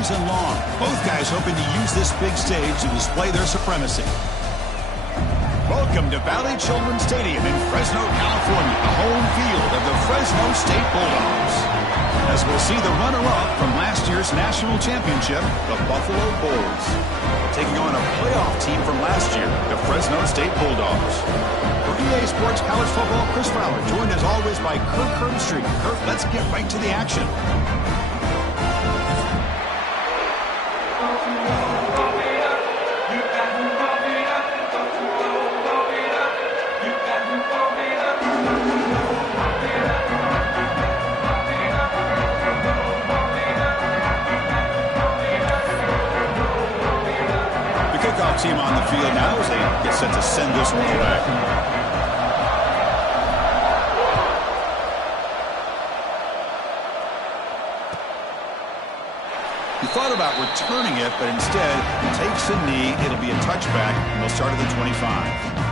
season long. Both guys hoping to use this big stage to display their supremacy. Welcome to Valley Children's Stadium in Fresno, California, the home field of the Fresno State Bulldogs. As we'll see the runner-up from last year's national championship, the Buffalo Bulls, taking on a playoff team from last year, the Fresno State Bulldogs. For EA Sports College Football, Chris Fowler, joined as always by Kirk Herbstreit. Kirk, let's get right to the action. Team on the field now as they get set to send this one away. He thought about returning it, but instead takes a knee. It'll be a touchback, and they'll start at the 25.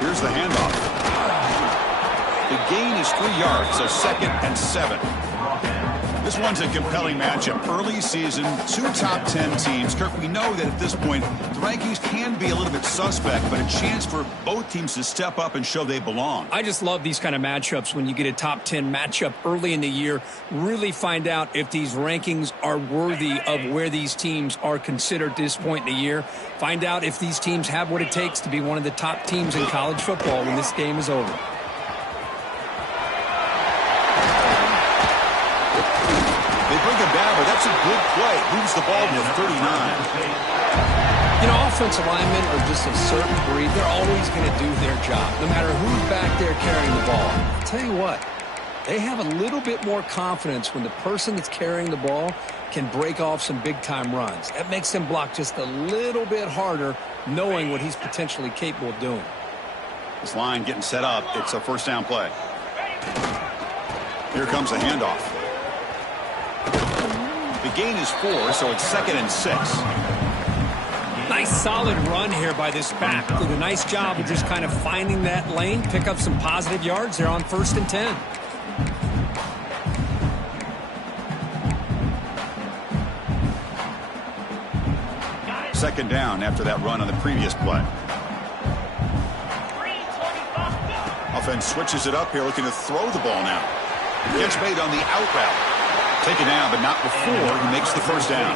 Here's the handoff. The gain is 3 yards, so 2nd and 7. This one's a compelling matchup. Early season, 2 top 10 teams. Kirk, we know that at this point, the rankings can be a little bit suspect, but a chance for both teams to step up and show they belong. I just love these kind of matchups when you get a top 10 matchup early in the year. Really find out if these rankings are worthy of where these teams are considered at this point in the year. Find out if these teams have what it takes to be one of the top teams in college football when this game is over. They bring him down, but that's a good play. Moves the ball to the 39. You know, offensive linemen are just a certain breed. They're always going to do their job, no matter who's back there carrying the ball. I'll tell you what, they have a little bit more confidence when the person that's carrying the ball can break off some big-time runs. That makes them block just a little bit harder, knowing what he's potentially capable of doing. This line getting set up. It's a first down play. Here comes the handoff. The gain is 4, so it's 2nd and 6. Nice solid run here by this back. Did a nice job of just kind of finding that lane, pick up some positive yards there on 1st and 10. Second down after that run on the previous play. Offense switches it up here, looking to throw the ball now. Catch made on the out route. Taken down, but not before he makes the first down.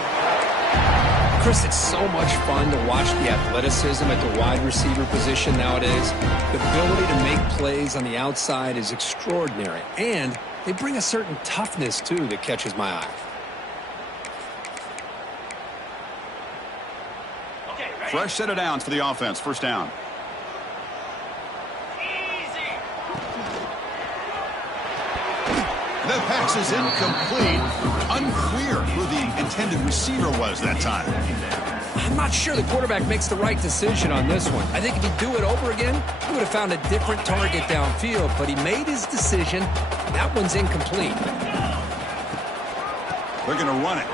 Chris, it's so much fun to watch the athleticism at the wide receiver position nowadays. The ability to make plays on the outside is extraordinary. And they bring a certain toughness, too, that catches my eye. Fresh set of downs for the offense. First down. The pass is incomplete. Unclear who the intended receiver was that time. I'm not sure the quarterback makes the right decision on this one. I think if he'd do it over again, he would have found a different target downfield, but he made his decision. That one's incomplete. They're going to run it.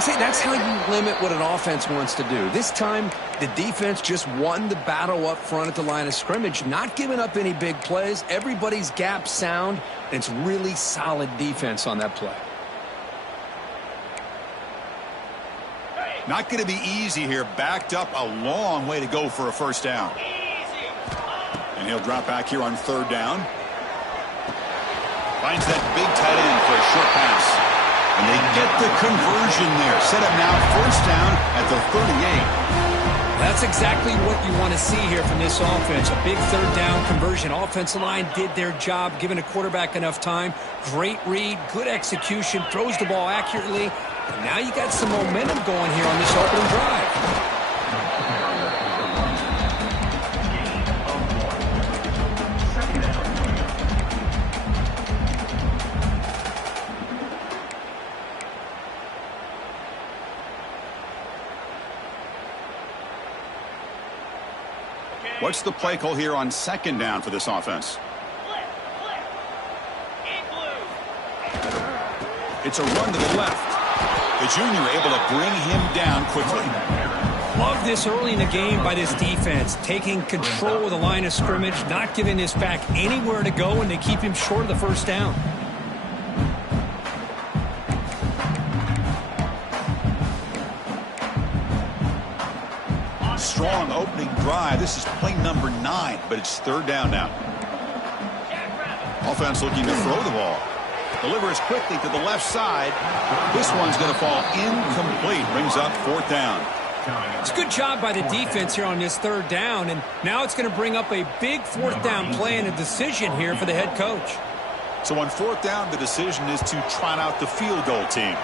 See, that's how you limit what an offense wants to do. This time, the defense just won the battle up front at the line of scrimmage, not giving up any big plays. Everybody's gap sound, and it's really solid defense on that play. Not going to be easy here. Backed up a long way to go for a first down. And he'll drop back here on 3rd down. Finds that big tight end for a short pass. And they get the conversion there. Set up now, first down at the 38. That's exactly what you want to see here from this offense. A big 3rd down conversion. Offensive line did their job, giving a quarterback enough time. Great read, good execution, throws the ball accurately. And now you got some momentum going here on this opening drive. What's the play call here on second down for this offense? It's a run to the left. The junior able to bring him down quickly. Love this early in the game by this defense, taking control of the line of scrimmage, not giving this back anywhere to go, and they keep him short of the first down. Strong opening drive. This is play number 9, but it's third down now. Offense looking to throw the ball. Delivers quickly to the left side. This one's going to fall incomplete. Brings up fourth down. It's a good job by the defense here on this third down, and now it's going to bring up a big fourth down play and a decision here for the head coach. So on fourth down, the decision is to trot out the field goal team.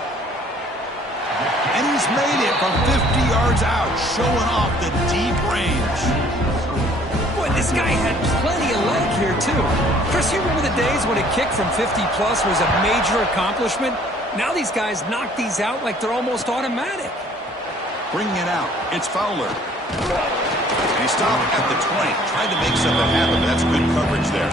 And he's made it from 50 yards out, showing off the deep range. Boy, this guy had plenty of leg here, too. Chris, you remember the days when a kick from 50-plus was a major accomplishment? Now these guys knock these out like they're almost automatic. Bringing it out, it's Fowler. And he stopped at the 20, tried to make something happen, but that's good coverage there.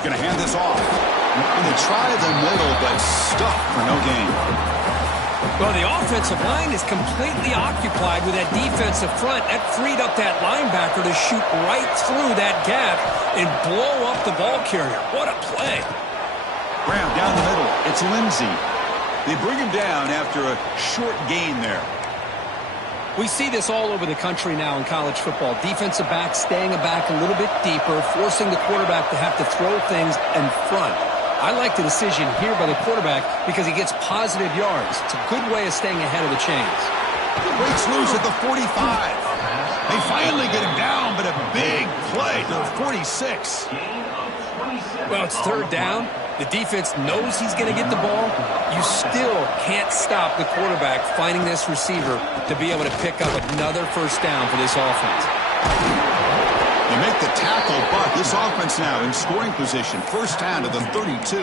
Going to hand this off. And they try the middle, but stuck for no gain. Well, the offensive line is completely occupied with that defensive front. That freed up that linebacker to shoot right through that gap and blow up the ball carrier. What a play. Graham down the middle. It's Lindsey. They bring him down after a short gain there. We see this all over the country now in college football. Defensive backs staying back a little bit deeper, forcing the quarterback to have to throw things in front. I like the decision here by the quarterback because he gets positive yards. It's a good way of staying ahead of the chains. Breaks loose at the 45. They finally get him down, but a big play to the 46. Well, it's third down. The defense knows he's going to get the ball. You still can't stop the quarterback finding this receiver to be able to pick up another first down for this offense. They make the tackle, but this offense now in scoring position. First down to the 32.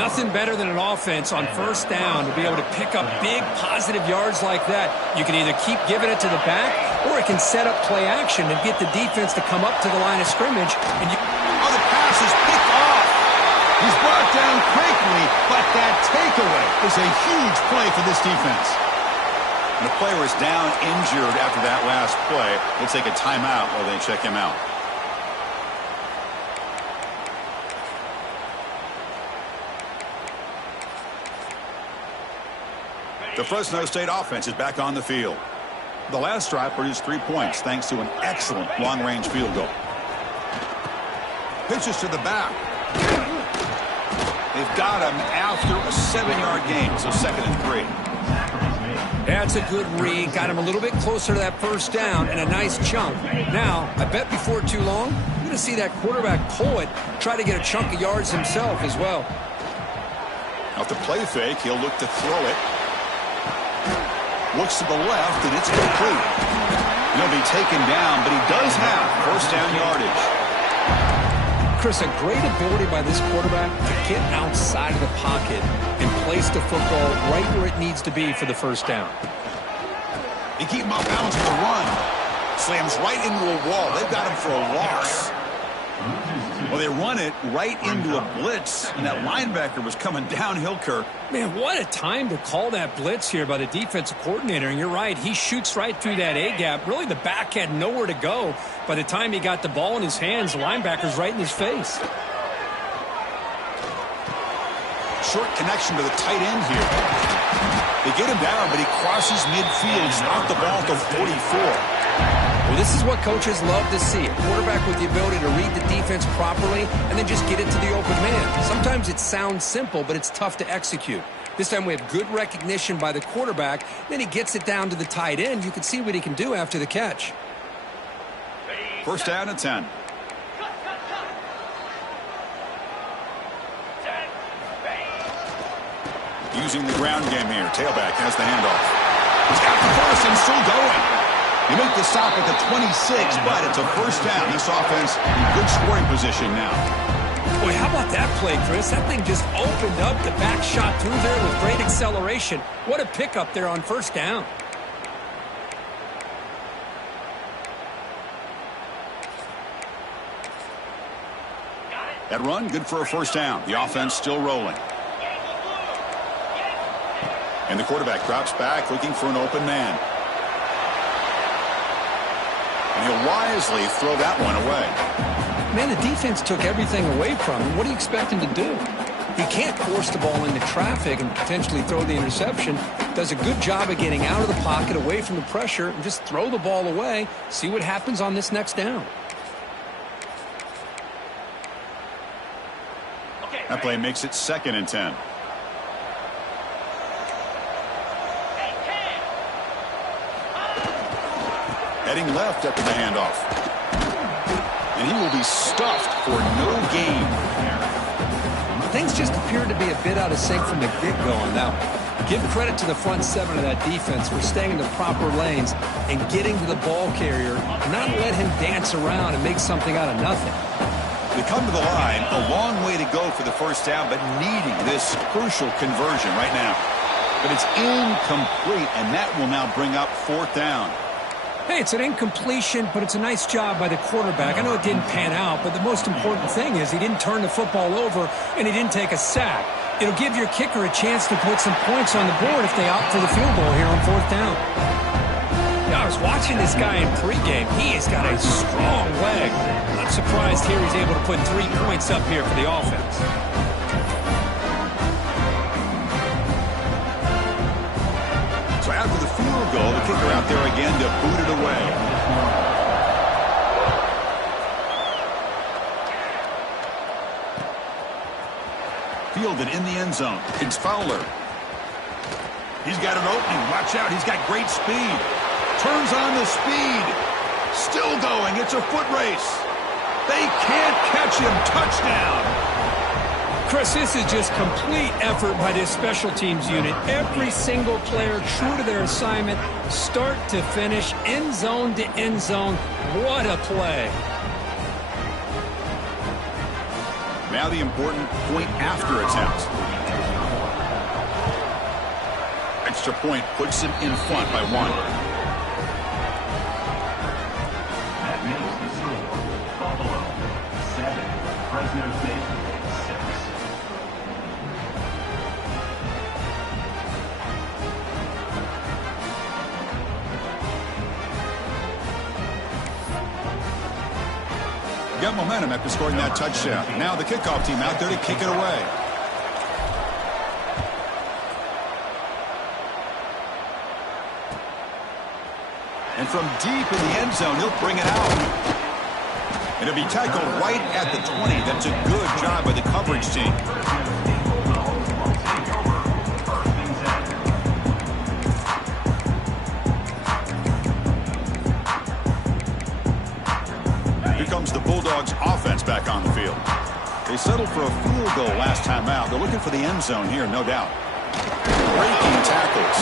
Nothing better than an offense on first down to be able to pick up big positive yards like that. You can either keep giving it to the back, or it can set up play action and get the defense to come up to the line of scrimmage. And oh, the pass is picked off. He's brought down quickly, but that takeaway is a huge play for this defense. And the player is down injured after that last play. They'll take a timeout while they check him out. The Fresno State offense is back on the field. The last drive produced 3 points thanks to an excellent long-range field goal. Pitches to the back. They've got him after a 7-yard gain, so 2nd and 3. That's a good read. Got him a little bit closer to that first down and a nice chunk. Now, I bet before too long, you're going to see that quarterback pull it, try to get a chunk of yards himself as well. Off the play fake, he'll look to throw it. Looks to the left, and it's complete. He'll be taken down, but he does have first down yardage. Chris, a great ability by this quarterback to get outside of the pocket and place the football right where it needs to be for the first down. They keep him off balance with the run. Slams right into a wall. They've got him for a loss. Well, they run it right into a blitz, and that linebacker was coming downhill, Kirk. Man, what a time to call that blitz here by the defensive coordinator. And you're right, he shoots right through that A-gap. Really, the back had nowhere to go. By the time he got the ball in his hands, the linebacker's right in his face. Short connection to the tight end here. They get him down, but he crosses midfield, knocked the ball to 44. Well, this is what coaches love to see. A quarterback with the ability to read the defense properly and then just get it to the open man. Sometimes it sounds simple, but it's tough to execute. This time we have good recognition by the quarterback. Then he gets it down to the tight end. You can see what he can do after the catch. First down and 10. Using the ground game here. Tailback has the handoff. He's got the first and still going. You make the stop at the 26, but it's a first down. This offense in good scoring position now. Boy, how about that play, Chris? That thing just opened up. The back shot through there with great acceleration. What a pickup there on first down. That run, good for a first down. The offense still rolling. And the quarterback drops back, looking for an open man. And he'll wisely throw that one away. Man, the defense took everything away from him. What do you expect him to do? He can't force the ball into traffic and potentially throw the interception. Does a good job of getting out of the pocket, away from the pressure, and just throw the ball away. See what happens on this next down. That play makes it 2nd and 10. Heading left after the handoff. And he will be stuffed for no gain. Things just appeared to be a bit out of sync from the get-go on that one. Give credit to the front seven of that defense for staying in the proper lanes and getting to the ball carrier, and not let him dance around and make something out of nothing. They come to the line, a long way to go for the first down, but needing this crucial conversion right now. But it's incomplete, and that will now bring up 4th down. Hey, it's an incompletion, but it's a nice job by the quarterback. I know it didn't pan out, but the most important thing is he didn't turn the football over, and he didn't take a sack. It'll give your kicker a chance to put some points on the board if they opt for the field goal here on 4th down. I was watching this guy in pregame. He has got a strong leg. I'm surprised here he's able to put 3 points up here for the offense. So after the field goal, the kicker out there again to boot it away. Fielded in the end zone. It's Fowler. He's got an opening. Watch out. He's got great speed. Turns on the speed. Still going. It's a foot race. They can't catch him. Touchdown. Chris, this is just complete effort by this special teams unit. Every single player true to their assignment, start to finish, end zone to end zone. What a play. Now the important point after attempt. Extra point puts him in front by 1. Got momentum after scoring that touchdown. Now the kickoff team out there to kick it away. And from deep in the end zone, he'll bring it out. And it'll be tackled right at the 20. That's a good job by the coverage team. Here comes the Bulldogs offense back on the field. They settled for a field goal last time out. They're looking for the end zone here, no doubt. Breaking tackles.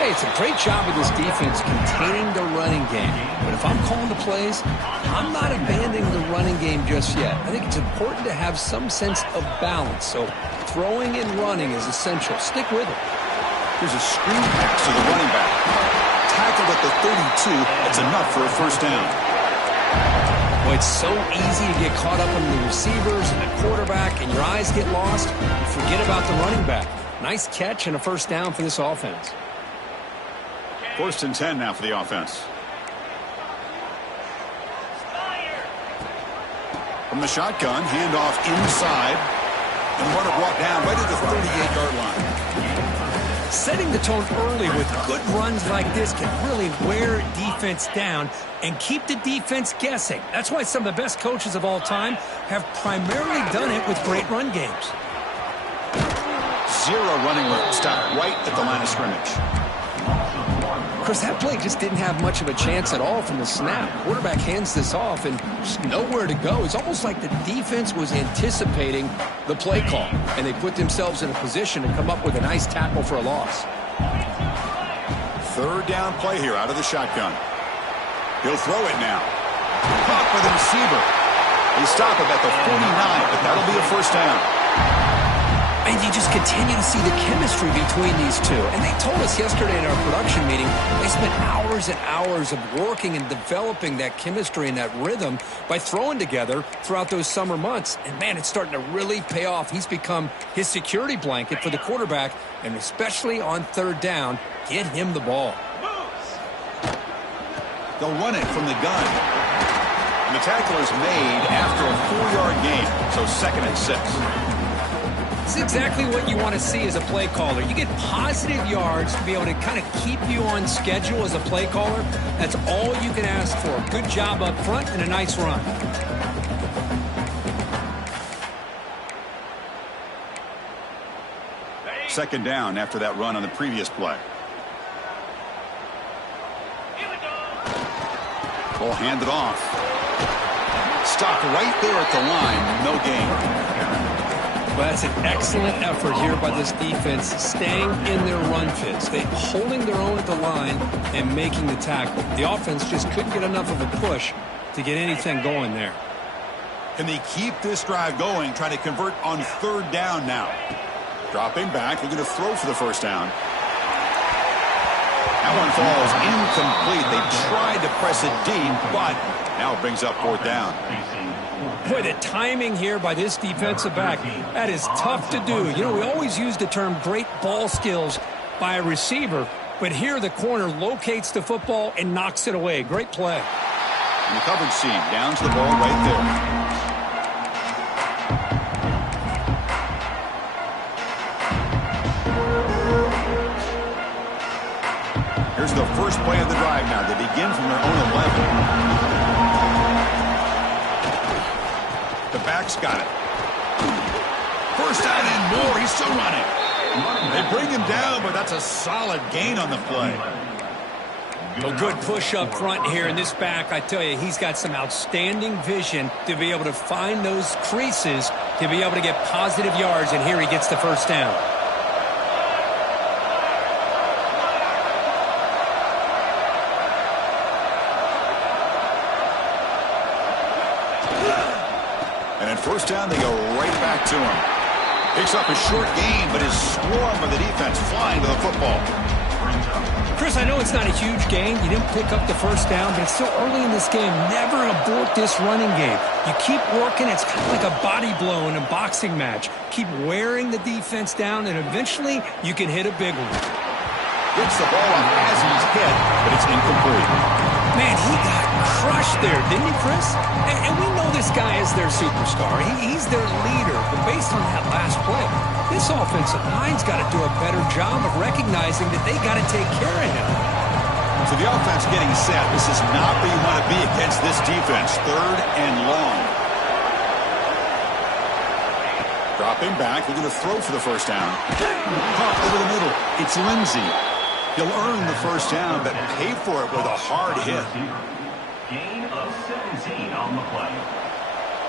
Hey, it's a great job of this defense containing the running game. But if I'm calling the plays, I'm not abandoning the running game just yet. I think it's important to have some sense of balance. So throwing and running is essential. Stick with it. Here's a screen pass to the running back. Tackled at the 32. That's enough for a first down. Well, it's so easy to get caught up on the receivers and the quarterback, and your eyes get lost. You forget about the running back. Nice catch and a first down for this offense. 1st and 10 now for the offense. From the shotgun, handoff inside. And runner brought down right at the 38-yard line. Setting the tone early with good runs like this can really wear defense down and keep the defense guessing. That's why some of the best coaches of all time have primarily done it with great run games. 0 running room. Stopped right at the line of scrimmage. Chris, that play just didn't have much of a chance at all from the snap. Quarterback hands this off and just nowhere to go. It's almost like the defense was anticipating the play call, and they put themselves in a position to come up with a nice tackle for a loss. Third down play here out of the shotgun. He'll throw it now. Caught by the receiver. They stop him at the 49, but that'll be a first down. And you just continue to see the chemistry between these two. And they told us yesterday in our production meeting, they spent hours and hours of working and developing that chemistry and that rhythm by throwing together throughout those summer months. And, man, it's starting to really pay off. He's become his security blanket for the quarterback, and especially on third down, get him the ball. They'll run it from the gun. And the tackle is made after a 4-yard gain, so 2nd and 6. This is exactly what you want to see as a play caller. You get positive yards to be able to kind of keep you on schedule as a play caller. That's all you can ask for. Good job up front and a nice run. Second down after that run on the previous play. Ball handed off. Stopped right there at the line. No gain. Well, that's an excellent effort here by this defense, staying in their run fits. They holding their own at the line and making the tackle. The offense just couldn't get enough of a push to get anything going there. Can they keep this drive going, try to convert on third down now? Dropping back, looking to throw for the first down. That one falls incomplete. They tried to press it deep, but now it brings up fourth down. Boy, the timing here by this defensive back, that is tough to do. You know, we always use the term great ball skills by a receiver, but here the corner locates the football and knocks it away. Great play. And the coverage seam down to the ball right there. Here's the first play of the drive now. They begin from their own 11. The back's got it. First down and more. He's still running. They bring him down, but that's a solid gain on the play. A good push up front here in this back. I tell you, he's got some outstanding vision to be able to find those creases to be able to get positive yards, and here he gets the first down. First down, they go right back to him. Picks up a short gain, but his swarm of the defense flying to the football. Chris, I know it's not a huge gain. You didn't pick up the first down, but it's still early in this game. Never abort this running game. You keep working. It's kind of like a body blow in a boxing match. Keep wearing the defense down, and eventually you can hit a big one. Gets the ball on as he's hit, but it's incomplete. Man, he got crushed there, didn't he, Chris? And we know this guy is their superstar. He's their leader. But based on that last play, this offensive line's got to do a better job of recognizing that they got to take care of him. So the offense getting set. This is not where you want to be against this defense. Third and long. Dropping back. We're going to throw for the first down. Pop over the middle. It's Lindsey. He'll earn the first down, but pay for it with a hard hit. Gain of 17 on the play.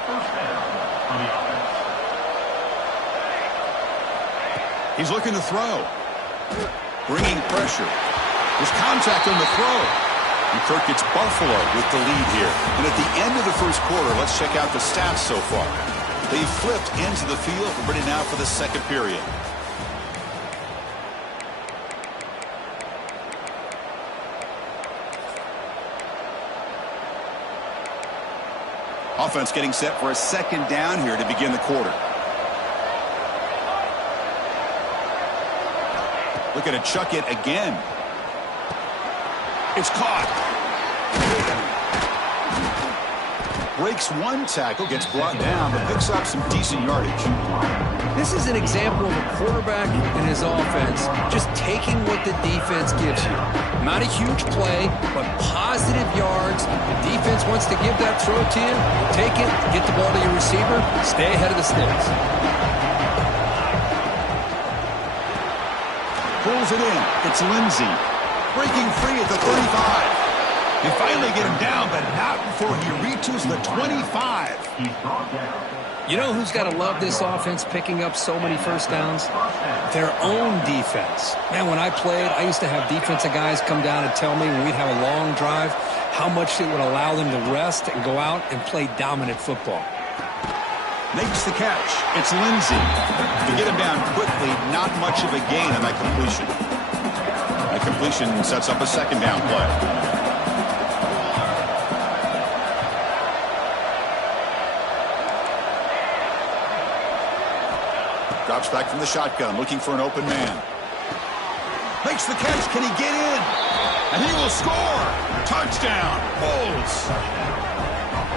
First down for the offense. He's looking to throw. Bringing pressure. There's contact on the throw. And Kirk gets Buffalo with the lead here. And at the end of the first quarter, let's check out the stats so far. They flipped into the field. We're ready now for the second period. Offense getting set for a second down here to begin the quarter. Looking to chuck it again. It's caught. Breaks one tackle, gets brought down, but picks up some decent yardage. This is an example of a quarterback and his offense just taking what the defense gives you. Not a huge play, but positive yards. The defense wants to give that throw to you. Take it, get the ball to your receiver, stay ahead of the sticks. Pulls it in. It's Lindsey. Breaking free at the 35. They finally get him down, but not before he reaches the 25. He's brought down. You know who's got to love this offense picking up so many first downs? Their own defense. Man, when I played, I used to have defensive guys come down and tell me when we'd have a long drive how much it would allow them to rest and go out and play dominant football. Makes the catch. It's Lindsey. To get him down quickly, not much of a gain on that completion. That completion sets up a second down play. Drops back from the shotgun, looking for an open man. Makes the catch. Can he get in? And he will score. Touchdown, Bulls.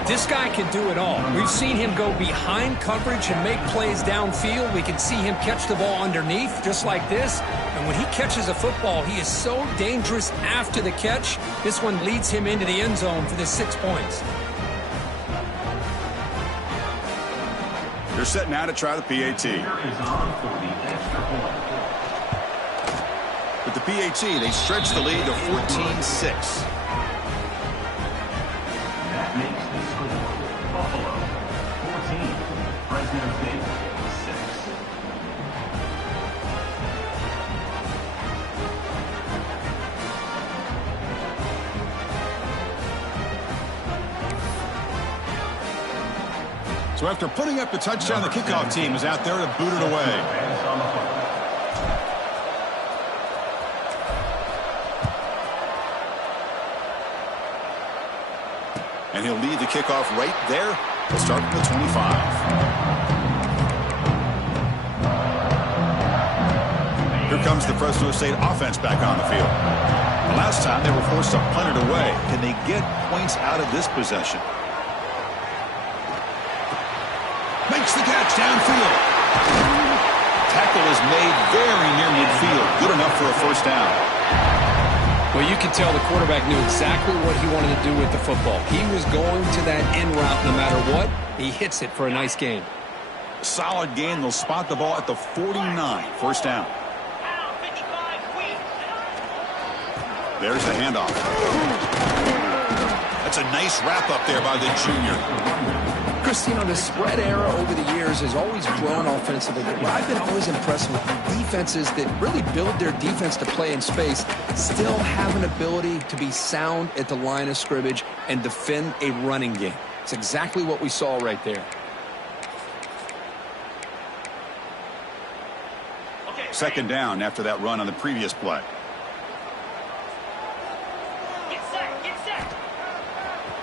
This guy can do it all. We've seen him go behind coverage and make plays downfield. We can see him catch the ball underneath, just like this. And when he catches a football, he is so dangerous after the catch. This one leads him into the end zone for the 6 points. They're set now to try the PAT. With the PAT, they stretch the lead to 14-6. That makes the score Buffalo 14, Fresno State 6. So after putting up the touchdown, the kickoff team is out there to boot it away. And he'll lead the kickoff right there. He'll start from the 25. Here comes the Fresno State offense back on the field. Last time they were forced to punt it away. Can they get points out of this possession? Makes the catch downfield. Tackle is made very near midfield. Good enough for a first down. Well, you can tell the quarterback knew exactly what he wanted to do with the football. He was going to that end route no matter what. He hits it for a nice gain. Solid gain. They'll spot the ball at the 49. First down. There's the handoff. That's a nice wrap up there by the junior. Chris, you know, the spread era over the years has always grown offensively, but I've been always impressed with defenses that really build their defense to play in space, still have an ability to be sound at the line of scrimmage and defend a running game. It's exactly what we saw right there. Second down after that run on the previous play.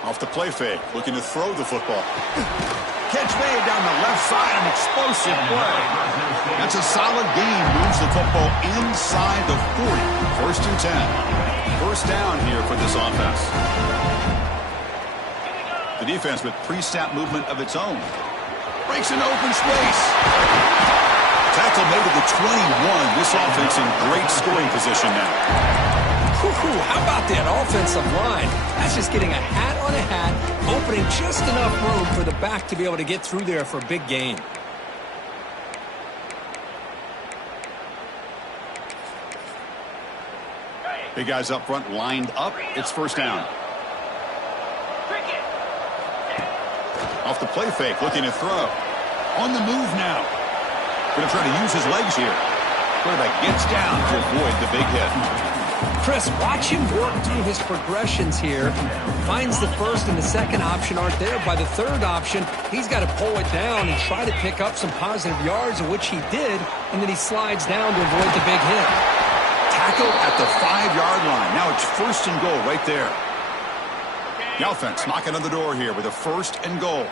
Off the play fake, looking to throw the football. Catch made down the left side, an explosive play. That's a solid gain, moves the football inside the 40. First and 10. First down here for this offense. The defense with pre-snap movement of its own. Breaks into open space. Tackle made at the 21. This offense in great scoring position now. How about that offensive line? That's just getting a hat on a hat, opening just enough room for the back to be able to get through there for a big gain. Big guys up front lined up. It's first down. Off the play fake, looking to throw. On the move now. Going to try to use his legs here. Quarterback gets down to avoid the big hit. Chris, watch him work through his progressions here. Finds the first and the second option aren't there. By the third option, he's got to pull it down and try to pick up some positive yards, of which he did, and then he slides down to avoid the big hit. Tackled at the 5-yard line. Now it's first and goal right there. The offense knocking on the door here with a first and goal.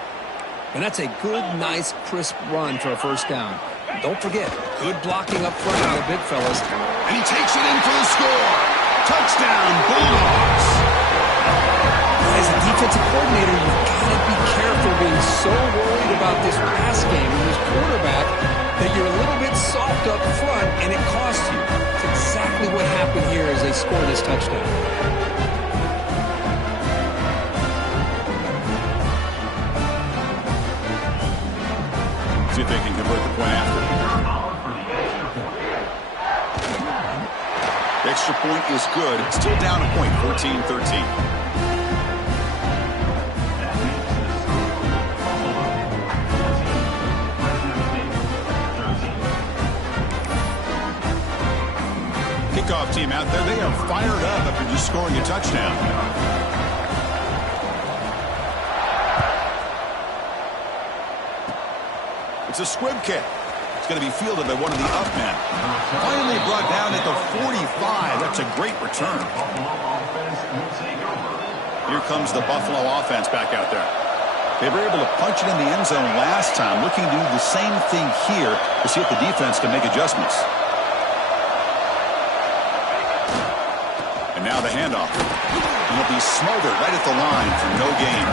And that's a good, nice, crisp run for a first down. Don't forget, good blocking up front by the big fellas. And he takes it in for the score. Touchdown, Bulldogs. As a defensive coordinator, you've got to be careful being so worried about this pass game and this quarterback that you're a little bit soft up front and it costs you. It's exactly what happened here as they score this touchdown. See if they can convert the point after. The extra point is good. It's still down a point, 14-13. team out there, they are fired up after just scoring a touchdown. It's a squib kick. It's going to be fielded by one of the up men. Finally brought down at the 45. That's a great return. Here comes the Buffalo offense back out there. They were able to punch it in the end zone last time, looking to do the same thing here to see if the defense can make adjustments. And now the handoff. And it'll be smothered right at the line for no gain.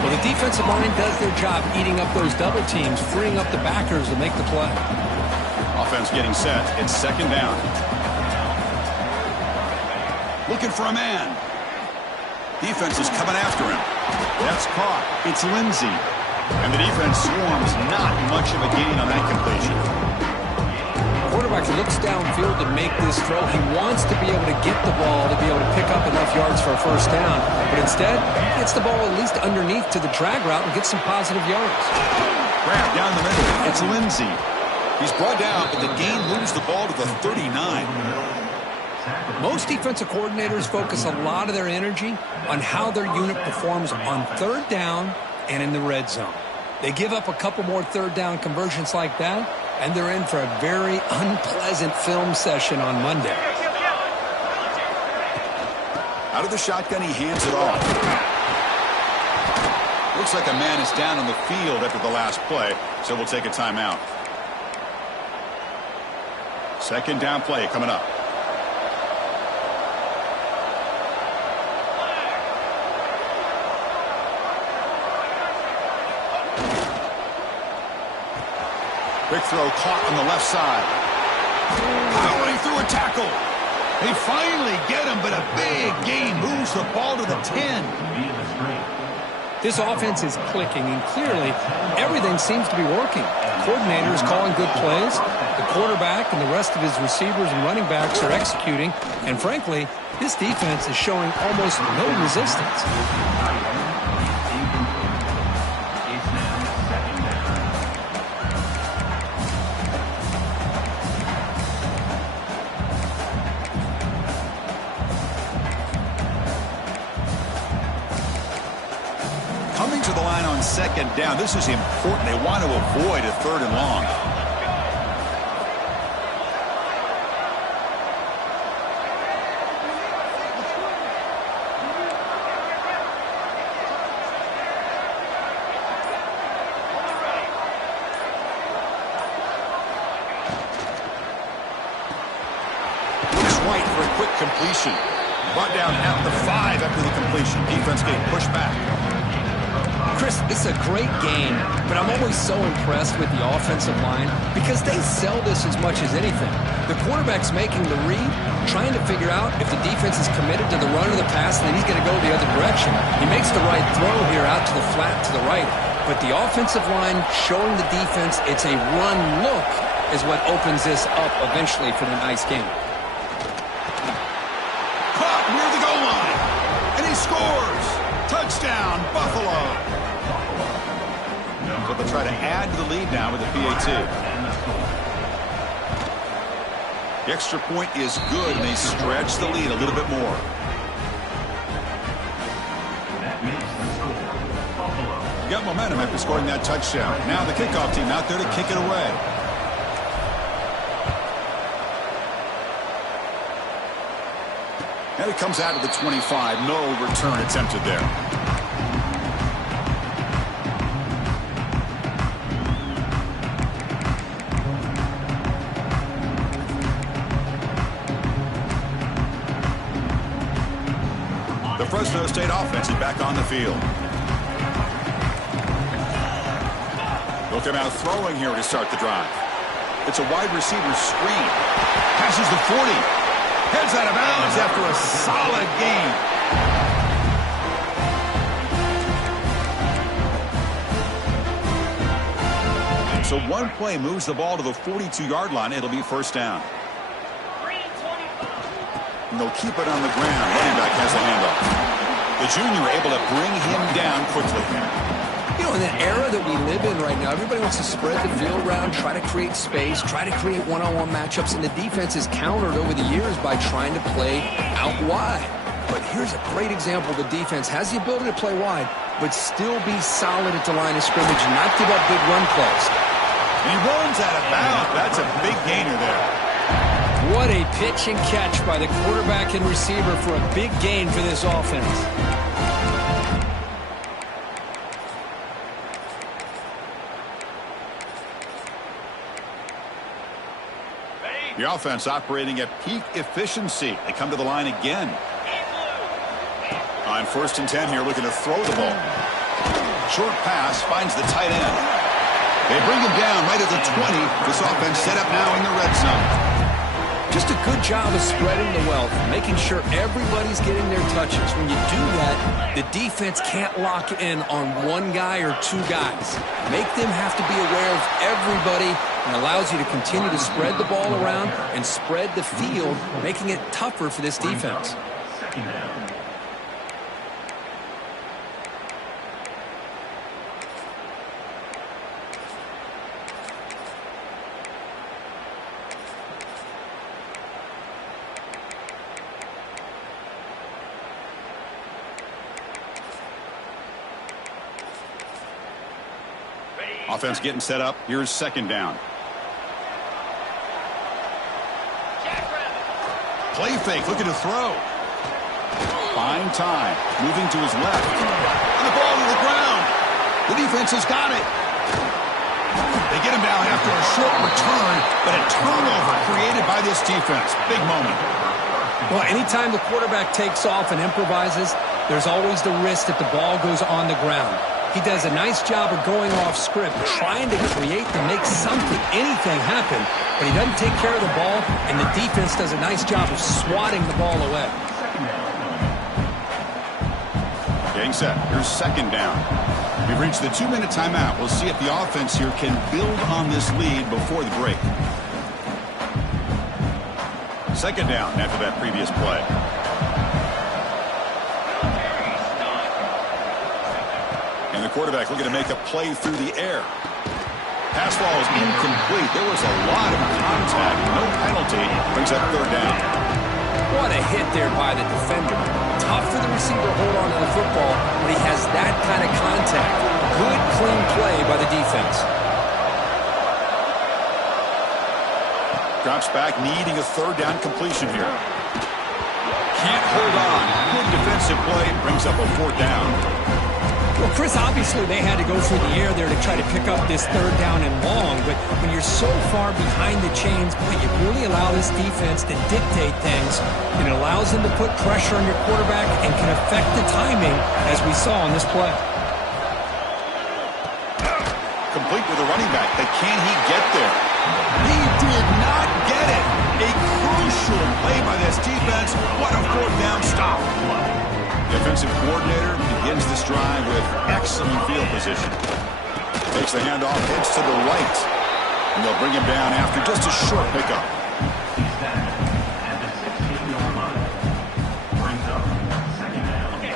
Well, the defensive line does their job eating up those double teams, freeing up the backers to make the play. Offense getting set. It's second down. Looking for a man. Defense is coming after him. That's caught. It's Lindsey. And the defense swarms. Not much of a gain on that completion. Quarterback looks downfield to make this throw. He wants to be able to get the ball to be able to pick up enough yards for a first down. But instead, he gets the ball at least underneath to the drag route and gets some positive yards. Grab down the middle. It's Lindsey. He's brought down, but the gain moves the ball to the 39. Most defensive coordinators focus a lot of their energy on how their unit performs on third down and in the red zone. They give up a couple more third down conversions like that, and they're in for a very unpleasant film session on Monday. Out of the shotgun, he hands it off. Looks like a man is down on the field after the last play, so we'll take a timeout. Second down play coming up. Quick throw caught on the left side. Powering through a tackle. They finally get him, but a big gain moves the ball to the 10. This offense is clicking, and clearly everything seems to be working. The coordinator is calling good plays. The quarterback and the rest of his receivers and running backs are executing. And frankly, this defense is showing almost no resistance. Coming to the line on second down. This is important. They want to avoid a third and long. Looks right for a quick completion. Brought down at the 5 after the completion. Defense getting pushed back. Chris, this is a great game, but I'm always so impressed with the offensive line because they sell this as much as anything. The quarterback's making the read, trying to figure out if the defense is committed to the run or the pass, and then he's going to go the other direction. He makes the right throw here out to the flat to the right, but the offensive line showing the defense it's a run look is what opens this up eventually for the nice game. Caught near the goal line, and he scores. Touchdown, Buffalo. So they'll try to add to the lead now with a PAT. The extra point is good, and they stretch the lead a little bit more. Got momentum after scoring that touchdown. Now the kickoff team out there to kick it away. And it comes out of the 25. No return attempted there. The Fresno State offense is back on the field. They'll come out throwing here to start the drive. It's a wide receiver screen. Passes the 40. Heads out of bounds after a solid game. So one play moves the ball to the 42-yard line. It'll be first down. And they'll keep it on the ground. Running back has the handoff. The junior able to bring him down quickly. You know, In the era that we live in right now, everybody wants to spread the field around, try to create space, try to create one-on-one matchups, and the defense is countered over the years by trying to play out wide. But here's a great example. The defense has the ability to play wide, but still be solid at the line of scrimmage and not give up big run plays. He runs out of bounds. That's a big gainer there. What a pitch and catch by the quarterback and receiver for a big gain for this offense. The offense operating at peak efficiency. They come to the line again. On 1st and 10 here, looking to throw the ball. Short pass finds the tight end. They bring him down right at the 20. This offense set up now in the red zone. Just a good job of spreading the wealth, making sure everybody's getting their touches. When you do that, the defense can't lock in on one guy or two guys. Make them have to be aware of everybody, and allows you to continue to spread the ball around and spread the field, making it tougher for this defense. Offense getting set up. Here's 2nd down. Play fake, looking to throw. Fine time. Moving to his left. And the ball to the ground. The defense has got it. They get him down after a short return, but a turnover created by this defense. Big moment. Well, anytime the quarterback takes off and improvises, there's always the risk that the ball goes on the ground. He does a nice job of going off script, trying to create to make something, anything happen, but he doesn't take care of the ball, and the defense does a nice job of swatting the ball away. Getting set. Here's 2nd down. We've reached the 2-minute timeout. We'll see if the offense here can build on this lead before the break. 2nd down after that previous play. And the quarterback looking to make a play through the air. Pass ball is incomplete. There was a lot of contact. No penalty. Brings up 3rd down. What a hit there by the defender. Tough for the receiver to hold on to the football, but he has that kind of contact. Good, clean play by the defense. Drops back, needing a 3rd down completion here. Can't hold on. Good defensive play. Brings up a 4th down. Well, Chris, obviously they had to go through the air there to try to pick up this 3rd down and long, but when you're so far behind the chains, you really allow this defense to dictate things, and it allows them to put pressure on your quarterback and can affect the timing, as we saw on this play. Complete with a running back, but can he get there? He did not get it. A crucial play by this defense. What a 4th down stop. The offensive coordinator begins this drive with excellent field position. Takes the handoff, heads to the right. And they'll bring him down after just a short pickup.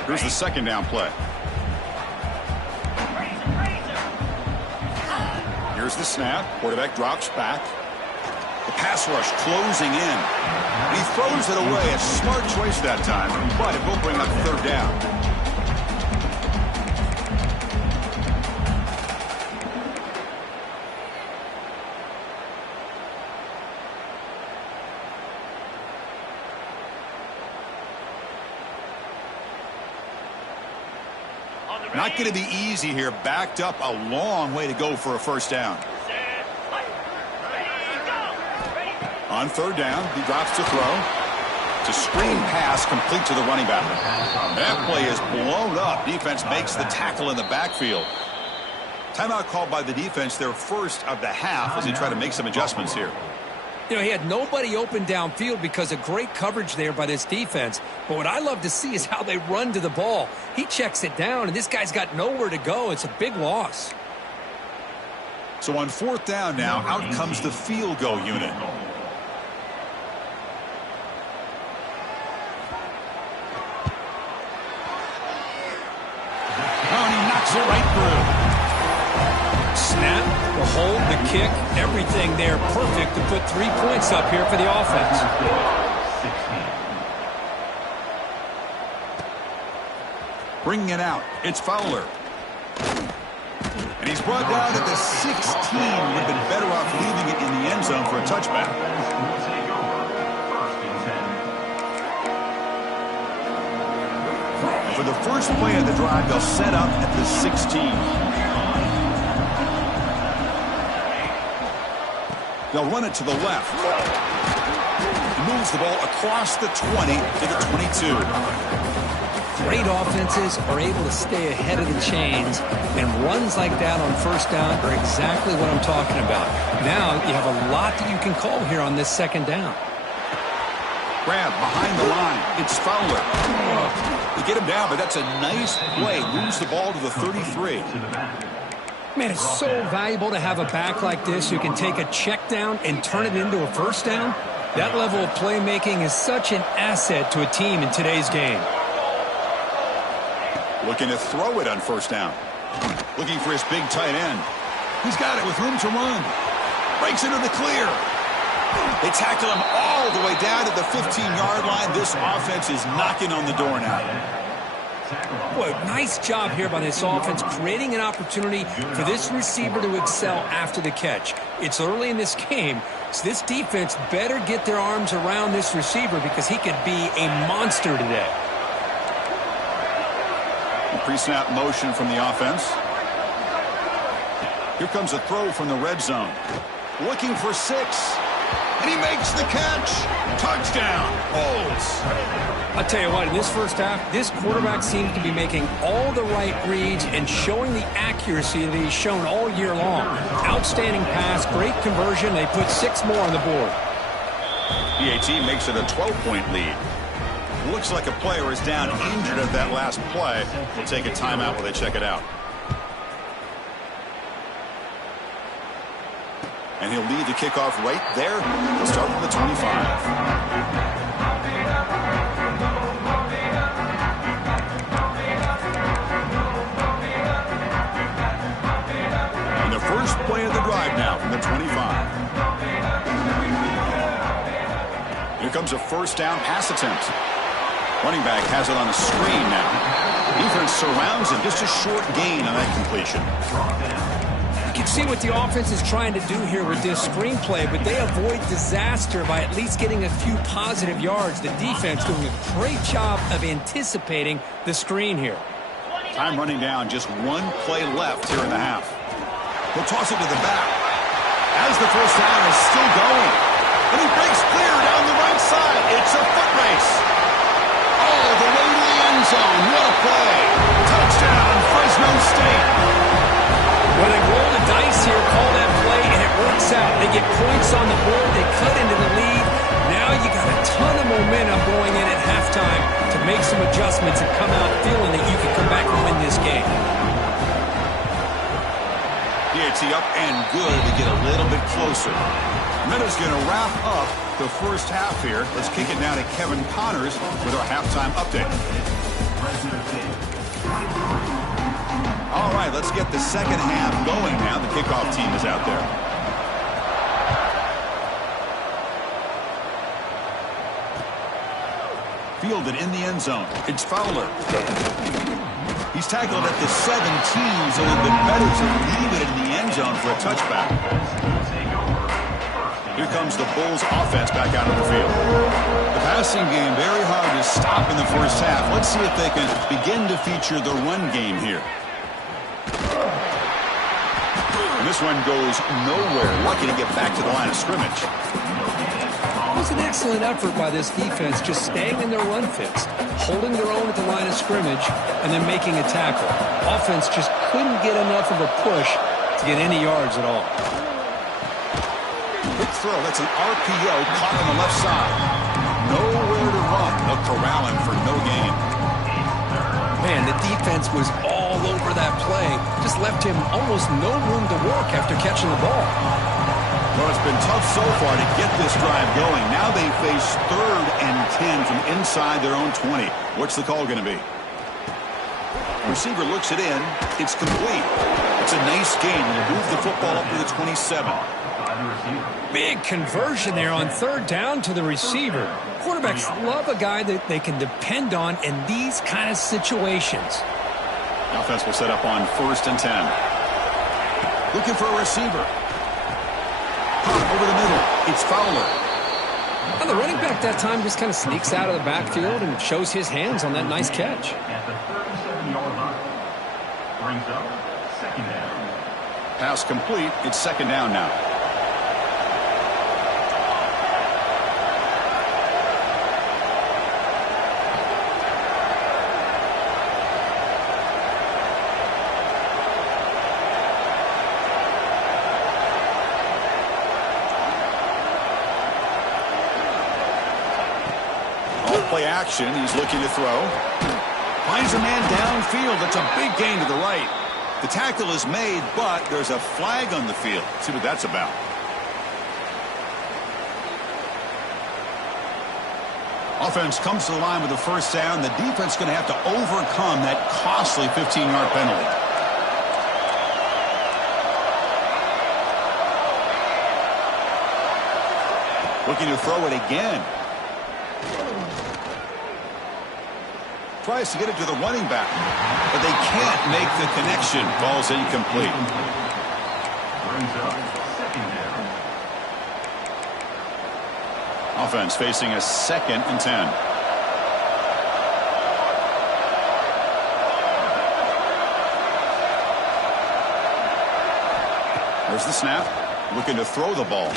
Here's the 2nd down play. Here's the snap. Quarterback drops back. The pass rush closing in. And he throws it away. A smart choice that time, but it will bring up 3rd down. Not going to be easy here. Backed up a long way to go for a 1st down. On 3rd down, he drops to throw. It's a screen pass complete to the running back. That play is blown up. Defense makes the tackle in the backfield. Timeout called by the defense, their 1st of the half, as they try to make some adjustments here. You know, he had nobody open downfield because of great coverage there by this defense. But what I love to see is how they run to the ball. He checks it down, and this guy's got nowhere to go. It's a big loss. So on 4th down now, out comes the field goal unit. Oh, and he knocks it right through. snap, the hold, the kick, everything there perfect to put 3 points up here for the offense. Bringing it out, it's Fowler. And he's brought down at the 16. Would have been better off leaving it in the end zone for a touchback. For the first play of the drive, they'll set up at the 16. They'll run it to the left. He moves the ball across the 20 to the 22. Great offenses are able to stay ahead of the chains, and runs like that on first down are exactly what I'm talking about. Now you have a lot that you can call here on this second down. Grab behind the line. It's Fowler. They get him down, but that's a nice play. Moves the ball to the 33. Man, it's so valuable to have a back like this who can take a check down and turn it into a first down. That level of playmaking is such an asset to a team in today's game. Looking to throw it on first down. Looking for his big tight end. He's got it with room to run. Breaks into the clear. They tackle him all the way down to the 15-yard line. This offense is knocking on the door now. Boy, nice job here by this offense, creating an opportunity for this receiver to excel after the catch. It's early in this game, so this defense better get their arms around this receiver because he could be a monster today. Pre-snap motion from the offense. Here comes a throw from the red zone. Looking for 6. And he makes the catch. Touchdown, Bulls. I'll tell you what, in this first half, this quarterback seems to be making all the right reads and showing the accuracy that he's shown all year long. Outstanding pass, great conversion. They put 6 more on the board. PAT makes it a 12-point lead. Looks like a player is down injured at that last play. We'll take a timeout while they check it out. And he'll lead the kickoff right there. He'll start from the 25. And the first play of the drive now from the 25. Here comes a first down pass attempt. Running back has it on a screen now. Defense surrounds him. Just a short gain on that completion. You can see what the offense is trying to do here with this screenplay, but they avoid disaster by at least getting a few positive yards. The defense doing a great job of anticipating the screen here. Time running down. Just one play left here in the half. He'll toss it to the back. As the first down is still going. And he breaks clear down the right side. It's a foot race. All the way to the end zone. What a play. Touchdown, Fresno State. Well, they roll the dice here, call that play, and it works out. They get points on the board. They cut into the lead. Now you got a ton of momentum going in at halftime to make some adjustments and come out feeling that you can come back and win this game. PAT up and good to get a little bit closer. Meadows going to wrap up the first half here. Let's kick it now to Kevin Connors with our halftime update. All right, let's get the second half going now. The kickoff team is out there. Fielded in the end zone. It's Fowler. He's tackled at the 17, so a little bit better to leave it in the end zone for a touchback. Here comes the Bulls offense back out of the field. The passing game very hard to stop in the first half. Let's see if they can begin to feature the run game here. And this one goes nowhere. Lucky to get back to the line of scrimmage. It was an excellent effort by this defense, just staying in their run fits, holding their own at the line of scrimmage, and then making a tackle. Offense just couldn't get enough of a push to get any yards at all. Quick throw. That's an RPO caught on the left side. Nowhere to run. They'll corral him for no gain. Man, the defense was all over that play. Just left him almost no room to work after catching the ball. Well, it's been tough so far to get this drive going. Now they face 3rd and 10 from inside their own 20. What's the call going to be? Receiver looks it in. It's complete. It's a nice gain. We'll move the football up to the 27. Big conversion there on third down to the receiver. Quarterbacks love a guy that they can depend on in these kind of situations. The offense will set up on 1st and 10. Looking for a receiver. Pop over the middle. It's Fowler. And the running back that time just kind of sneaks out of the backfield and shows his hands on that nice catch. At the 37-yard line. Brings up 2nd down. Pass complete. It's 2nd down now. Play action. He's looking to throw. Finds a man downfield. That's a big gain to the right. The tackle is made, but there's a flag on the field. See what that's about. Offense comes to the line with the 1st down. The defense going to have to overcome that costly 15-yard penalty. Looking to throw it again. Tries to get it to the running back, but they can't make the connection. Ball's incomplete. Brings up 2nd down. Offense facing a 2nd and 10. There's the snap. Looking to throw the ball.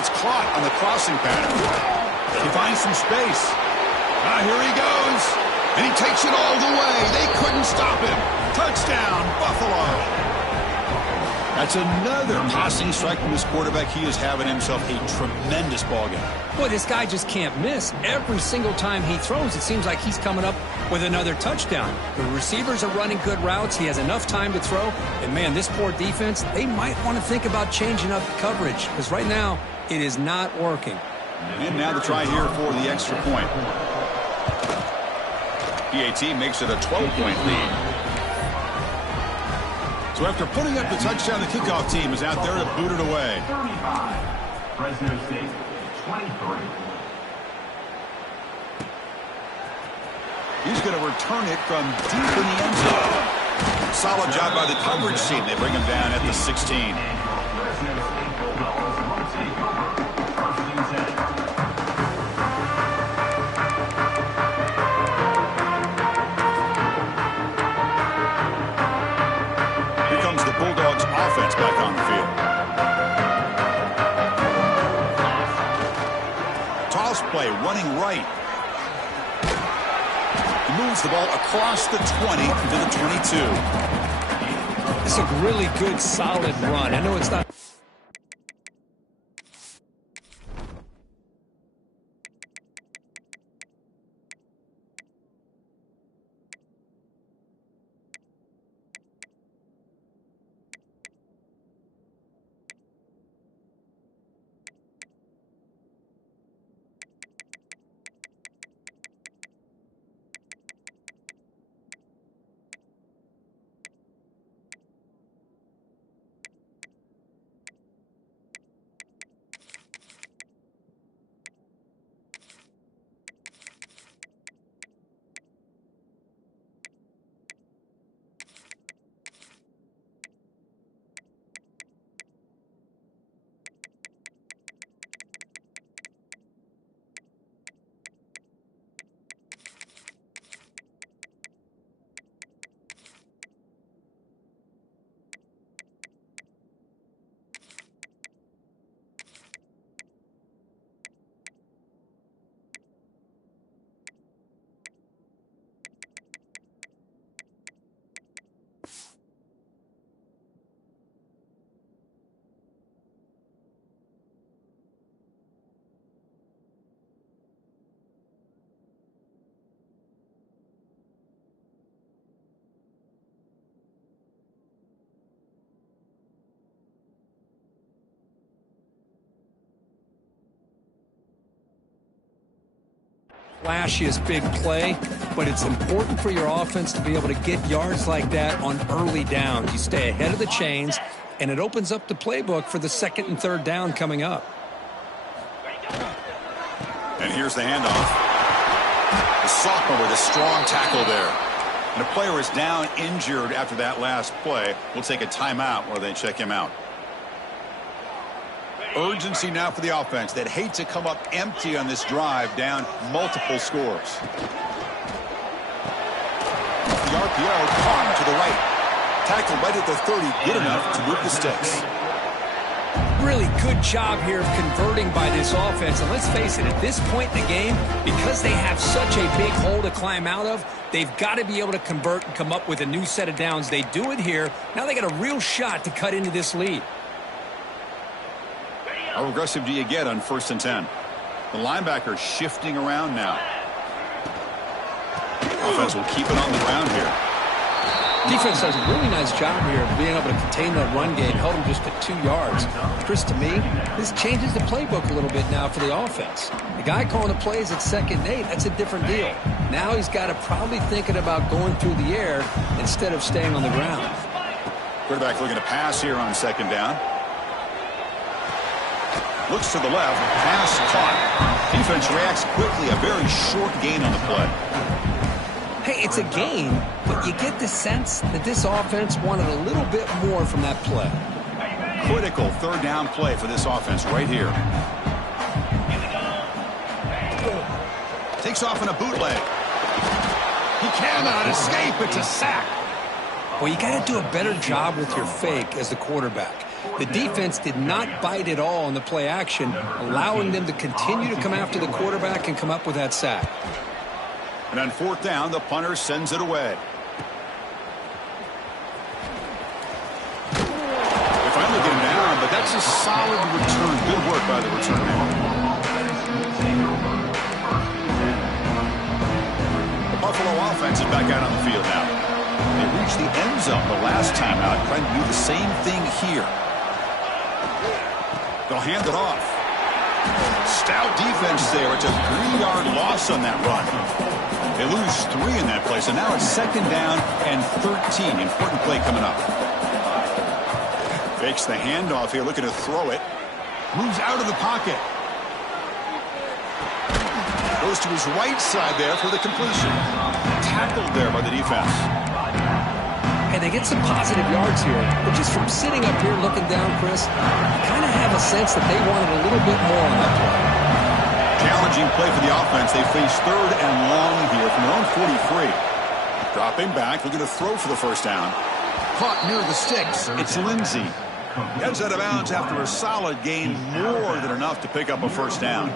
It's caught on the crossing pattern. He finds some space. Here he goes, and he takes it all the way. They couldn't stop him. Touchdown, Buffalo. That's another passing strike from his quarterback. He is having himself a tremendous ball game. Boy, this guy just can't miss. Every single time he throws, it seems like he's coming up with another touchdown. The receivers are running good routes. He has enough time to throw. And, man, this poor defense, they might want to think about changing up coverage because right now it is not working. And now the try here for the extra point. PAT makes it a 12-point lead. So after putting up the touchdown, the kickoff team is out there to boot it away. 35. Fresno State, 23. He's going to return it from deep in the end zone. Solid job by the coverage team. They bring him down at the 16. And your Fresno State Bulldogs will take over 1st and 10. Bulldogs offense back on the field. Toss play running right. He moves the ball across the 20 to the 22. It's a really good, solid run. I know it's not. flashiest big play, but it's important for your offense to be able to get yards like that on early downs. You stay ahead of the chains, and it opens up the playbook for the second and third down coming up. And here's the handoff. The sophomore with a strong tackle there. And the player is down injured after that last play. We'll take a timeout while they check him out. Urgency now for the offense that hate to come up empty on this drive, down multiple scores. The RPO caught to the right. Tackled right at the 30, good enough to move the sticks. Really good job here of converting by this offense. And let's face it, at this point in the game, because they have such a big hole to climb out of, they've got to be able to convert and come up with a new set of downs. They do it here. Now they got a real shot to cut into this lead. How aggressive do you get on 1st and 10? The linebacker shifting around now. Offense will keep it on the ground here. Defense does a really nice job here of being able to contain that run game, held them just at 2 yards. Chris, to me, this changes the playbook a little bit now for the offense. The guy calling the plays at 2nd and 8, that's a different deal. Now he's got to probably thinking about going through the air instead of staying on the ground. Quarterback looking to pass here on 2nd down. Looks to the left, pass caught. Defense reacts quickly, a very short gain on the play. Hey, it's a gain, but you get the sense that this offense wanted a little bit more from that play. Critical 3rd down play for this offense right here. Takes off in a bootleg. He cannot escape. It's a sack. Well, you got to do a better job with your fake as the quarterback. The defense did not bite at all on the play action, allowing them to continue to come after the quarterback and come up with that sack. And on 4th down, the punter sends it away. They finally get him down, but that's a solid return. Good work by the return man. The Buffalo offense is back out on the field now. They reached the end zone the last time out, trying to do the same thing here. They'll hand it off. Stout defense there. It's a 3-yard loss on that run. They lose 3 in that play, so now it's 2nd down and 13. Important play coming up. Fakes the handoff here, looking to throw it. Moves out of the pocket. Goes to his right side there for the completion. Tackled there by the defense. Hey, they get some positive yards here, but just from sitting up here looking down, Chris, you kind of have a sense that they wanted a little bit more on that play. Challenging play for the offense. They face 3rd and long here from their own 43. Dropping back, looking to throw for the 1st down. Caught near the sticks. It's Lindsey. Heads out of bounds after a solid gain, more than enough to pick up a 1st down.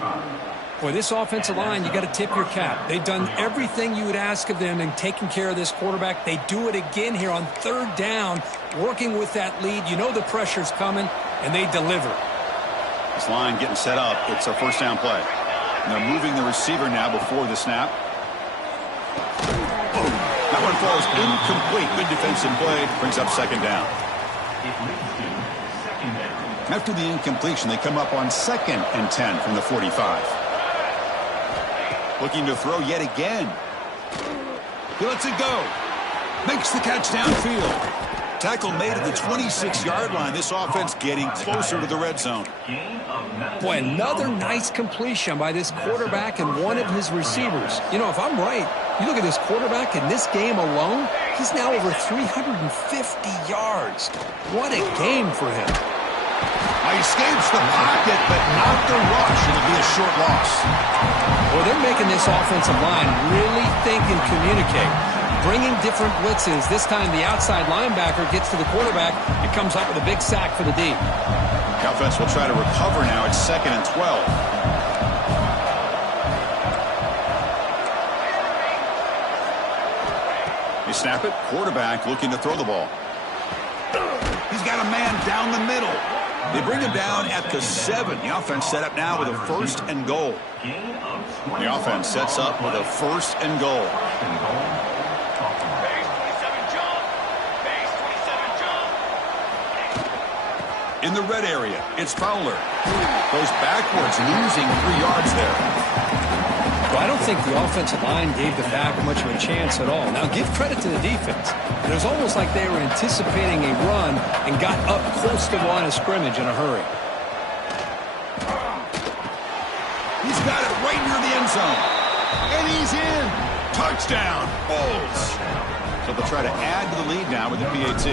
Boy, this offensive line, you got to tip your cap. They've done everything you would ask of them in taking care of this quarterback. They do it again here on 3rd down, working with that lead. You know the pressure's coming, and they deliver. This line getting set up. It's a 1st down play. And they're moving the receiver now before the snap. That one falls incomplete. Good defensive play. Brings up 2nd down. After the incompletion, they come up on 2nd and 10 from the 45. Looking to throw yet again. He lets it go. Makes the catch downfield. Tackle made at the 26-yard line. This offense getting closer to the red zone. Boy, another nice completion by this quarterback and one of his receivers. You know, if I'm right, you look at this quarterback in this game alone, he's now over 350 yards. What a game for him. He escapes the pocket, but not the rush. It'll be a short loss. Well, they're making this offensive line really think and communicate. Bringing different blitzes. This time the outside linebacker gets to the quarterback. It comes up with a big sack for the D. The offense will try to recover now. It's 2nd and 12. They snap it. Quarterback looking to throw the ball. He's got a man down the middle. They bring him down at the 7. The offense set up now with a 1st and goal. The offense sets up with a 1st and goal. In the red area, it's Fowler. Goes backwards, losing 3 yards there. Well, I don't think the offensive line gave the back much of a chance at all. Now, give credit to the defense. It was almost like they were anticipating a run and got up close to the line of scrimmage in a hurry. He's got it right near the end zone. And he's in. Touchdown, Bulls. So they'll try to add to the lead now with the PAT.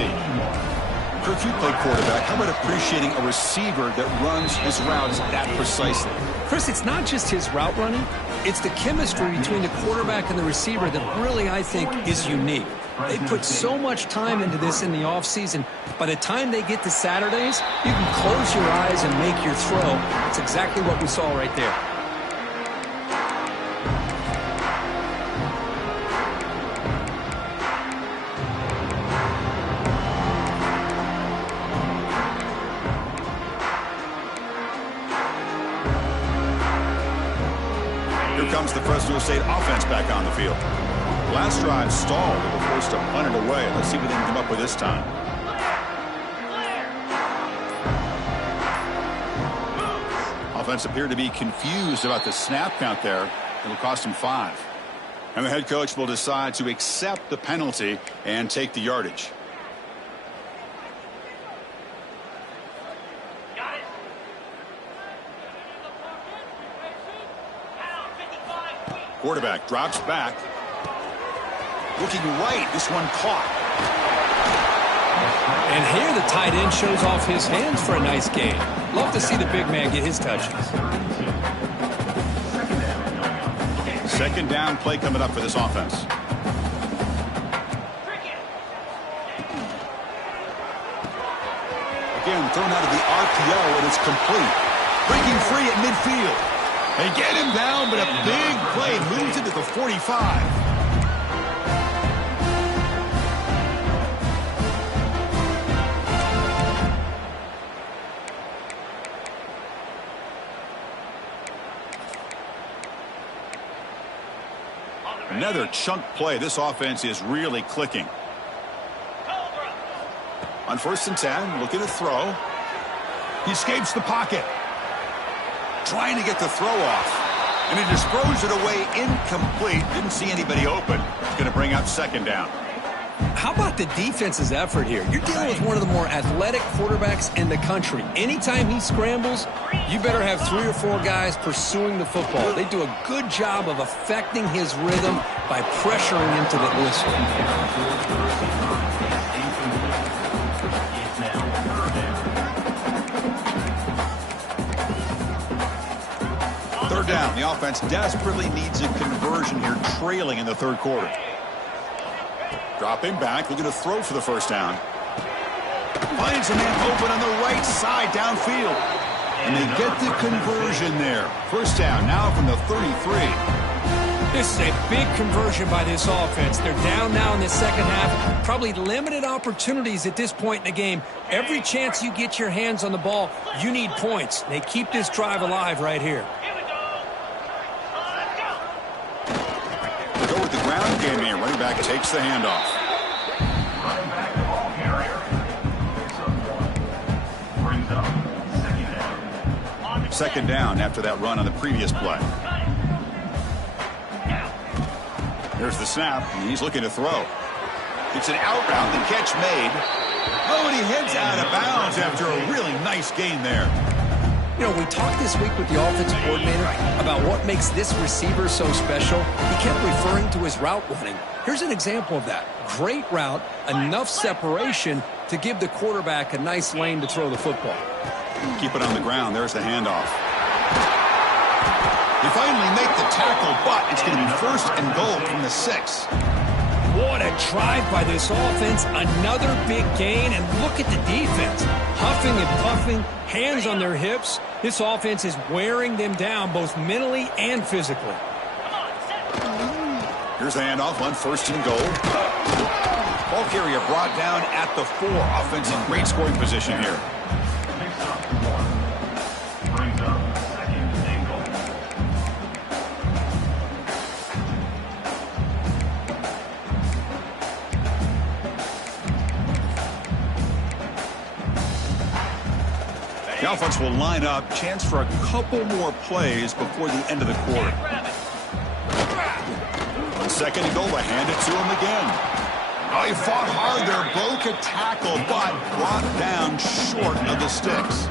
Kirk, you play quarterback. How about appreciating a receiver that runs his routes that precisely? Chris, it's not just his route running. It's the chemistry between the quarterback and the receiver that really, I think, is unique. They put so much time into this in the offseason. By the time they get to Saturdays, you can close your eyes and make your throw. That's exactly what we saw right there. Comes the Fresno State offense back on the field. Last drive stalled. They were forced to punt it away. Let's see what they can come up with this time. Offense appeared to be confused about the snap count there. It'll cost him 5. And the head coach will decide to accept the penalty and take the yardage. Quarterback drops back. Looking right. This one caught. And here the tight end shows off his hands for a nice gain. Love to see the big man get his touches. Second down play coming up for this offense. Again, thrown out of the RPO, and it's complete. Breaking free at midfield. They get him down, but a big play moves into the 45. Another chunk play. This offense is really clicking. On 1st and 10, looking to throw. He escapes the pocket. Trying to get the throw off. And he just throws it away incomplete. Didn't see anybody open. It's going to bring up 2nd down. How about the defense's effort here? You're dealing with one of the more athletic quarterbacks in the country. Anytime he scrambles, you better have 3 or 4 guys pursuing the football. They do a good job of affecting his rhythm by pressuring him to the whistle. 3rd down. The offense desperately needs a conversion here, trailing in the 3rd quarter. Dropping back, looking to throw for the 1st down. Finds a man open on the right side downfield. And they get the conversion there. 1st down now from the 33. This is a big conversion by this offense. They're down now in the 2nd half. Probably limited opportunities at this point in the game. Every chance you get your hands on the ball, you need points. They keep this drive alive right here. Go with the ground game here. Running back takes the handoff. Running back, the ball carrier. Picks up 1. Brings up 2nd down. 2nd down after that run on the previous play. There's the snap, and he's looking to throw. It's an out route, the catch made. Oh, and he heads out of bounds after a really nice gain there. You know, we talked this week with the offensive coordinator about what makes this receiver so special. He kept referring to his route running. Here's an example of that. Great route, enough separation to give the quarterback a nice lane to throw the football. Keep it on the ground. There's the handoff. They finally make the tackle, but it's going to be 1st and goal from the 6. What a drive by this offense. Another big gain, and look at the defense. Huffing and puffing, hands on their hips. This offense is wearing them down both mentally and physically. Here's the handoff on 1st and goal. Ball carrier brought down at the 4. Offense in great scoring position here. Picks up 1. Brings up 2nd and goal. The offense will line up. Chance for a couple more plays before the end of the quarter. On second and goal, they hand it to him again. Oh, he fought hard there, broke a tackle, but brought down short of the sticks.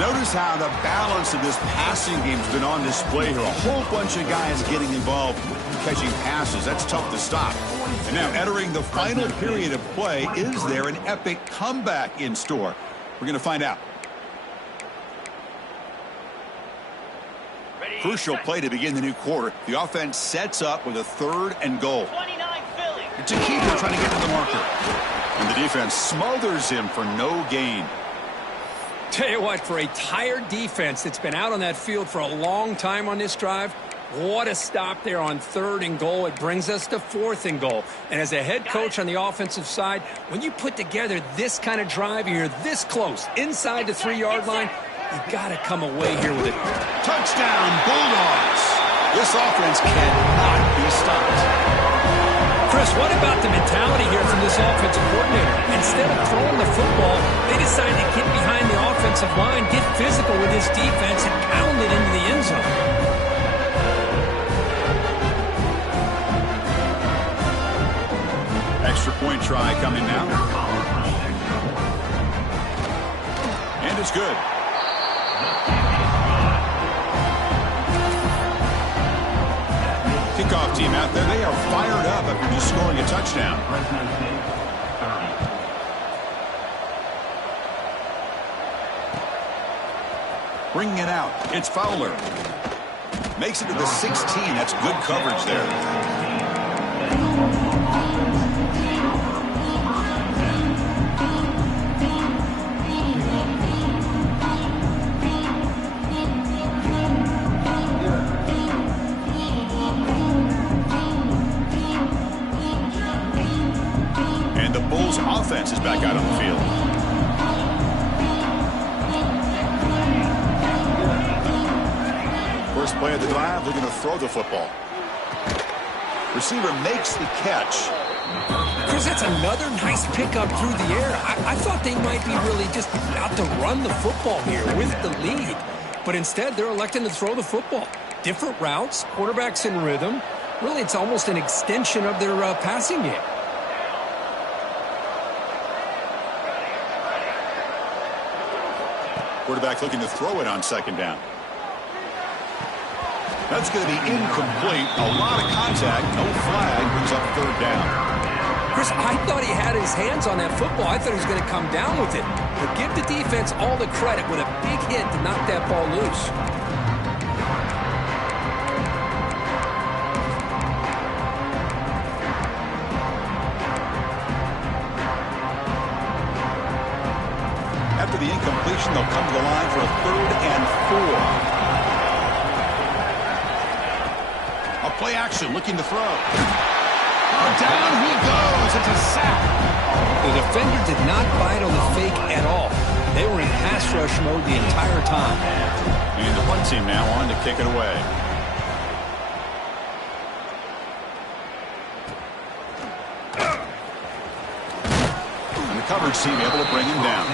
Notice how the balance of this passing game has been on display here. A whole bunch of guys getting involved catching passes. That's tough to stop. And now entering the final period of play, is there an epic comeback in store? We're going to find out. Crucial play to begin the new quarter. The offense sets up with a 3rd and goal. It's a keeper trying to get to the marker. And the defense smothers him for no gain. Tell you what, for a tired defense that's been out on that field for a long time on this drive, what a stop there on 3rd and goal. It brings us to 4th and goal. And as a head coach on the offensive side, when you put together this kind of drive, you're this close, inside the 3-yard line, you got to come away here with it. Touchdown, Bulldogs! This offense cannot be stopped. Chris, what about the mentality here from this offensive coordinator? Instead of throwing the football, they decided to get behind the offensive line, get physical with this defense, and pound it into the end zone. Extra point try coming now. And it's good. Kickoff team out there, they are fired up after just scoring a touchdown. Bringing it out, it's Fowler. Makes it to the 16, that's good coverage there. Offense is back out on the field. First play of the drive, they're going to throw the football. Receiver makes the catch. Chris, that's another nice pickup through the air. I thought they might be really just out to run the football here with the lead. But instead, they're electing to throw the football. Different routes, quarterbacks in rhythm. Really, it's almost an extension of their passing game. Quarterback looking to throw it on 2nd down. That's going to be incomplete. A lot of contact. No flag. Brings up 3rd down. Chris, I thought he had his hands on that football. I thought he was going to come down with it. But give the defense all the credit with a big hit to knock that ball loose. After the incompletion, they'll come to the line for a 3rd and 4. A play action, looking to throw. Down he goes. It's a sack. The defender did not bite on the fake at all. They were in pass rush mode the entire time. And the punt team now on to kick it away. And the coverage team able to bring him down.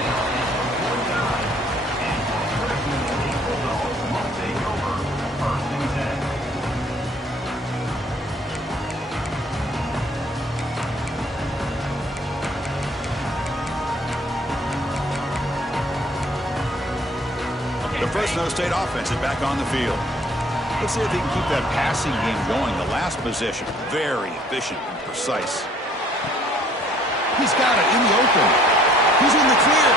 The Fresno State offense is back on the field. Let's see if they can keep that passing game going. The last possession, very efficient and precise. He's got it in the open. He's in the clear.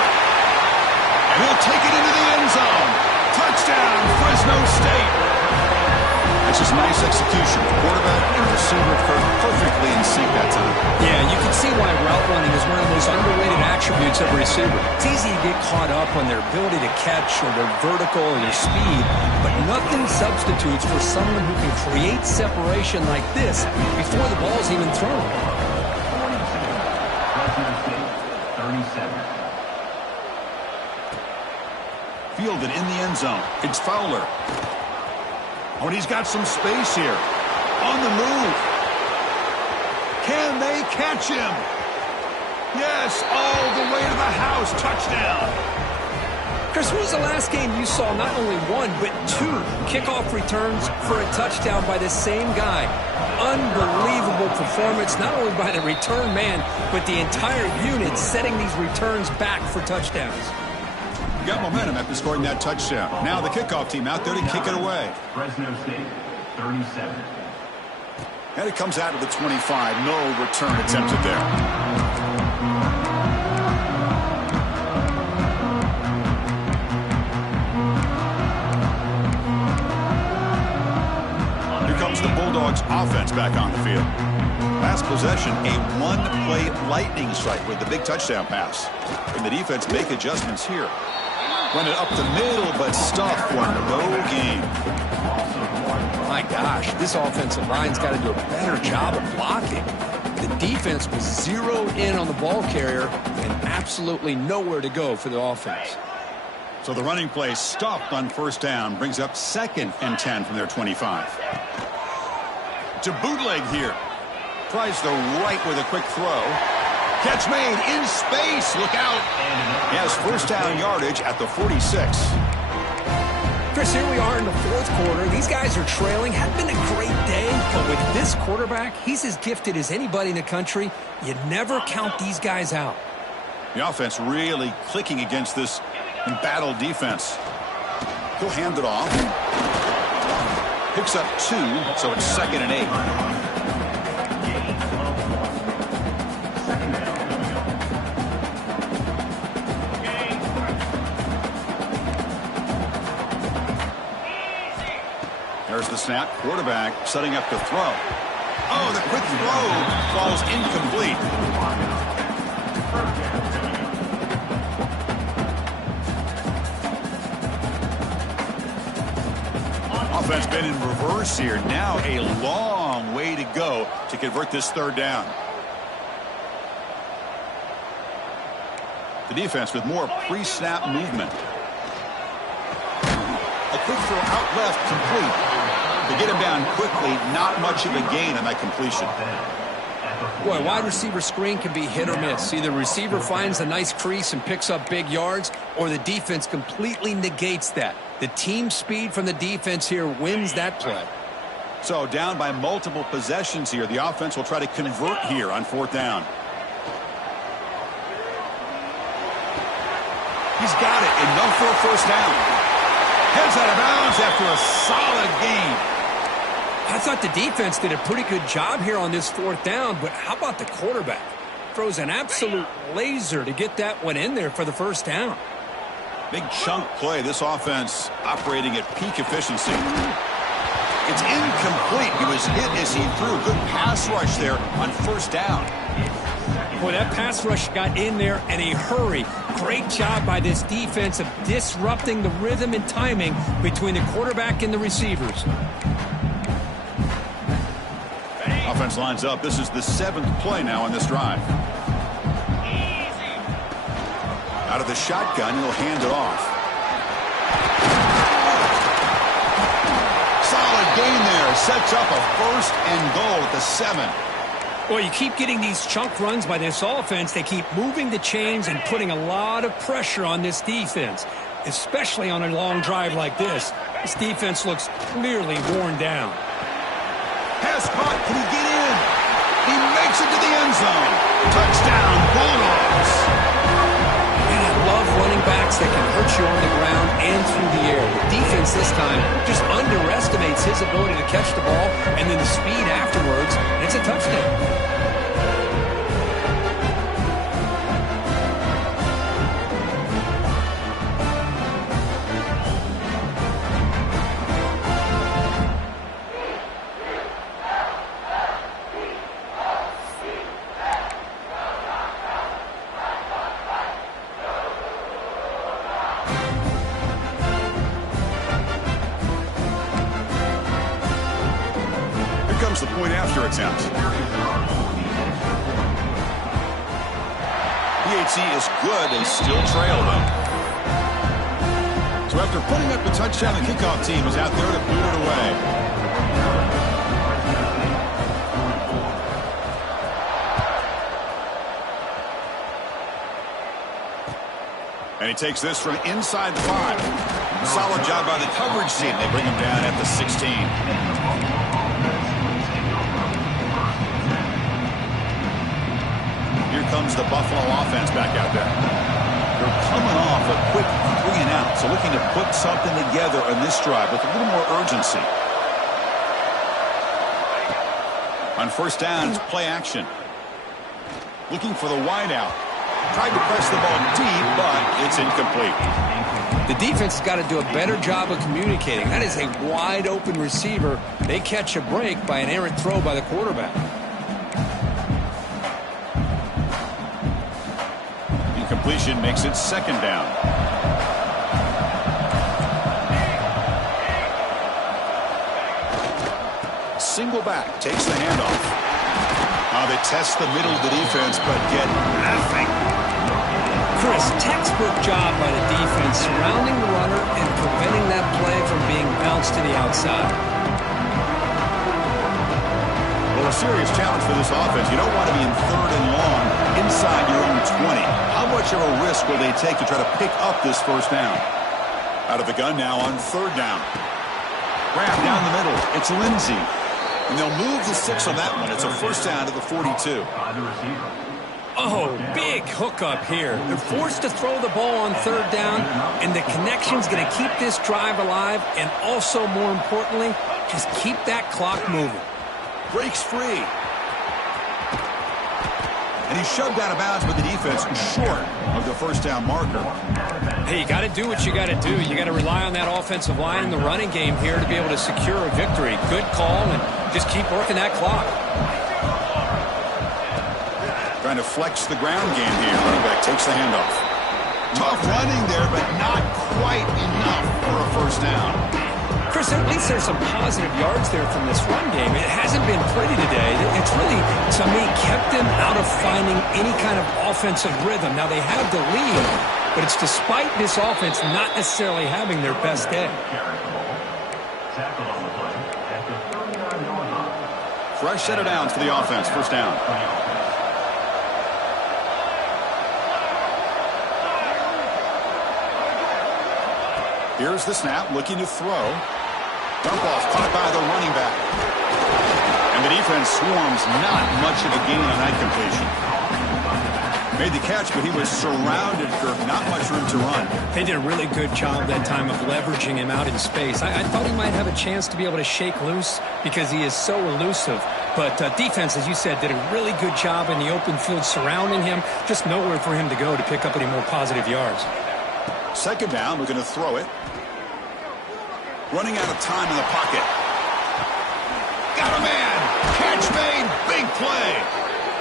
And he'll take it into the end zone. Touchdown, Fresno State. That's just nice execution. Quarterback and receiver perfectly in sync that time. Yeah, you can see why route running is one of the most underrated attributes of a receiver. It's easy to get caught up on their ability to catch or their vertical or their speed, but nothing substitutes for someone who can create separation like this before the ball's even thrown. 37. Fielded in the end zone. It's Fowler. Oh, and he's got some space here. On the move. Can they catch him? Yes, all the way to the house. Touchdown. Chris, when was the last game you saw not only one, but two kickoff returns for a touchdown by the same guy? Unbelievable performance, not only by the return man, but the entire unit setting these returns back for touchdowns. Got momentum after scoring that touchdown. Now the kickoff team out there to kick it away. Fresno State, 37. And it comes out of the 25. No return attempted there. The Bulldogs offense back on the field. Last possession, a one-play lightning strike with the big touchdown pass. And the defense make adjustments here. Run it up the middle, but stuffed one. No gain. My gosh, this offensive line's got to do a better job of blocking. The defense was zeroed in on the ball carrier and absolutely nowhere to go for the offense. So the running play stopped on first down, brings up 2nd and 10 from their 25. To bootleg here. Tries the right with a quick throw. Catch made in space. Look out. He has first down yardage at the 46. Chris, here we are in the fourth quarter. These guys are trailing. Hadn't been a great day, but with this quarterback, he's as gifted as anybody in the country. You never count these guys out. The offense really clicking against this embattled defense. He'll hand it off. Picks up 2, so it's 2nd and 8. There's the snap. Quarterback setting up to throw. Oh, the quick throw falls incomplete. Offense been in reverse here. Now a long way to go to convert this third down. The defense with more pre-snap movement. A quick throw out left, complete. To get him down quickly, not much of a gain on that completion. Boy, wide receiver screen can be hit or miss. Either receiver finds a nice crease and picks up big yards, or the defense completely negates that. The team speed from the defense here wins that play. So down by multiple possessions here. The offense will try to convert here on fourth down. He's got it. Enough for a first down. Heads out of bounds after a solid gain. I thought the defense did a pretty good job here on this fourth down, but how about the quarterback? Throws an absolute laser to get that one in there for the first down. Big chunk play. This offense operating at peak efficiency. It's incomplete. He was hit as he threw a good pass rush there on first down. Boy, that pass rush got in there in a hurry. Great job by this defense of disrupting the rhythm and timing between the quarterback and the receivers. Offense lines up. This is the 7th play now on this drive. Out of the shotgun, he'll hand it off. Solid gain there. Sets up a 1st and goal at the 7. Well, you keep getting these chunk runs by this offense. They keep moving the chains and putting a lot of pressure on this defense, especially on a long drive like this. This defense looks clearly worn down. Pass caught. Can he get in? He makes it to the end zone. Touchdown, Bulldogs. And I love running backs that can hurt you on the ground and through the air. The defense this time just underestimates his ability to catch the ball, and then the speed afterwards, and it's a touchdown. The point after attempt. PHC is good. They still trail them. So after putting up a touchdown, the kickoff team is out there to boot it away. And he takes this from inside the 5. Solid job by the coverage team. They bring him down at the 16. Here comes the Buffalo offense back out there. They're coming off a quick 3 and out, so looking to put something together on this drive with a little more urgency. On first down, it's play action. Looking for the wide out. Tried to press the ball deep, but it's incomplete. The defense has got to do a better job of communicating. That is a wide open receiver. They catch a break by an errant throw by the quarterback. Incompletion makes it second down. Single back, takes the handoff. They test the middle of the defense, but get nothing. Chris, textbook job by the defense surrounding the runner and preventing that play from being bounced to the outside. Well, a serious challenge for this offense. You don't want to be in 3rd and long inside your own 20. How much of a risk will they take to try to pick up this first down? Out of the gun now on 3rd down. Grab down the middle. It's Lindsey. And they'll move the 6 on that one. It's a first down to the 42. Oh, big hookup here. They're forced to throw the ball on 3rd down, and the connection's going to keep this drive alive, and also, more importantly, just keep that clock moving. Breaks free. And he's shoved out of bounds by the defense short of the first down marker. Hey, you got to do what you got to do. You got to rely on that offensive line in the running game here to be able to secure a victory. Good call, and just keep working that clock. Trying to flex the ground game here. Running back takes the handoff. Tough running there, but not quite enough for a first down. Chris, at least there's some positive yards there from this run game. It hasn't been pretty today. It's really, to me, kept them out of finding any kind of offensive rhythm. Now, they have the lead, but it's despite this offense not necessarily having their best day. Fresh set of downs for the offense. First down. Here's the snap, looking to throw. Dump off, caught by the running back. And the defense swarms, not much of a gain on that completion. Made the catch, but he was surrounded, Kirk. Not much room to run. They did a really good job that time of leveraging him out in space. I thought he might have a chance to be able to shake loose because he is so elusive. But defense, as you said, did a really good job in the open field surrounding him. Just nowhere for him to go to pick up any more positive yards. Second down, we're going to throw it. Running out of time in the pocket. Got a man. Catch made. Big play.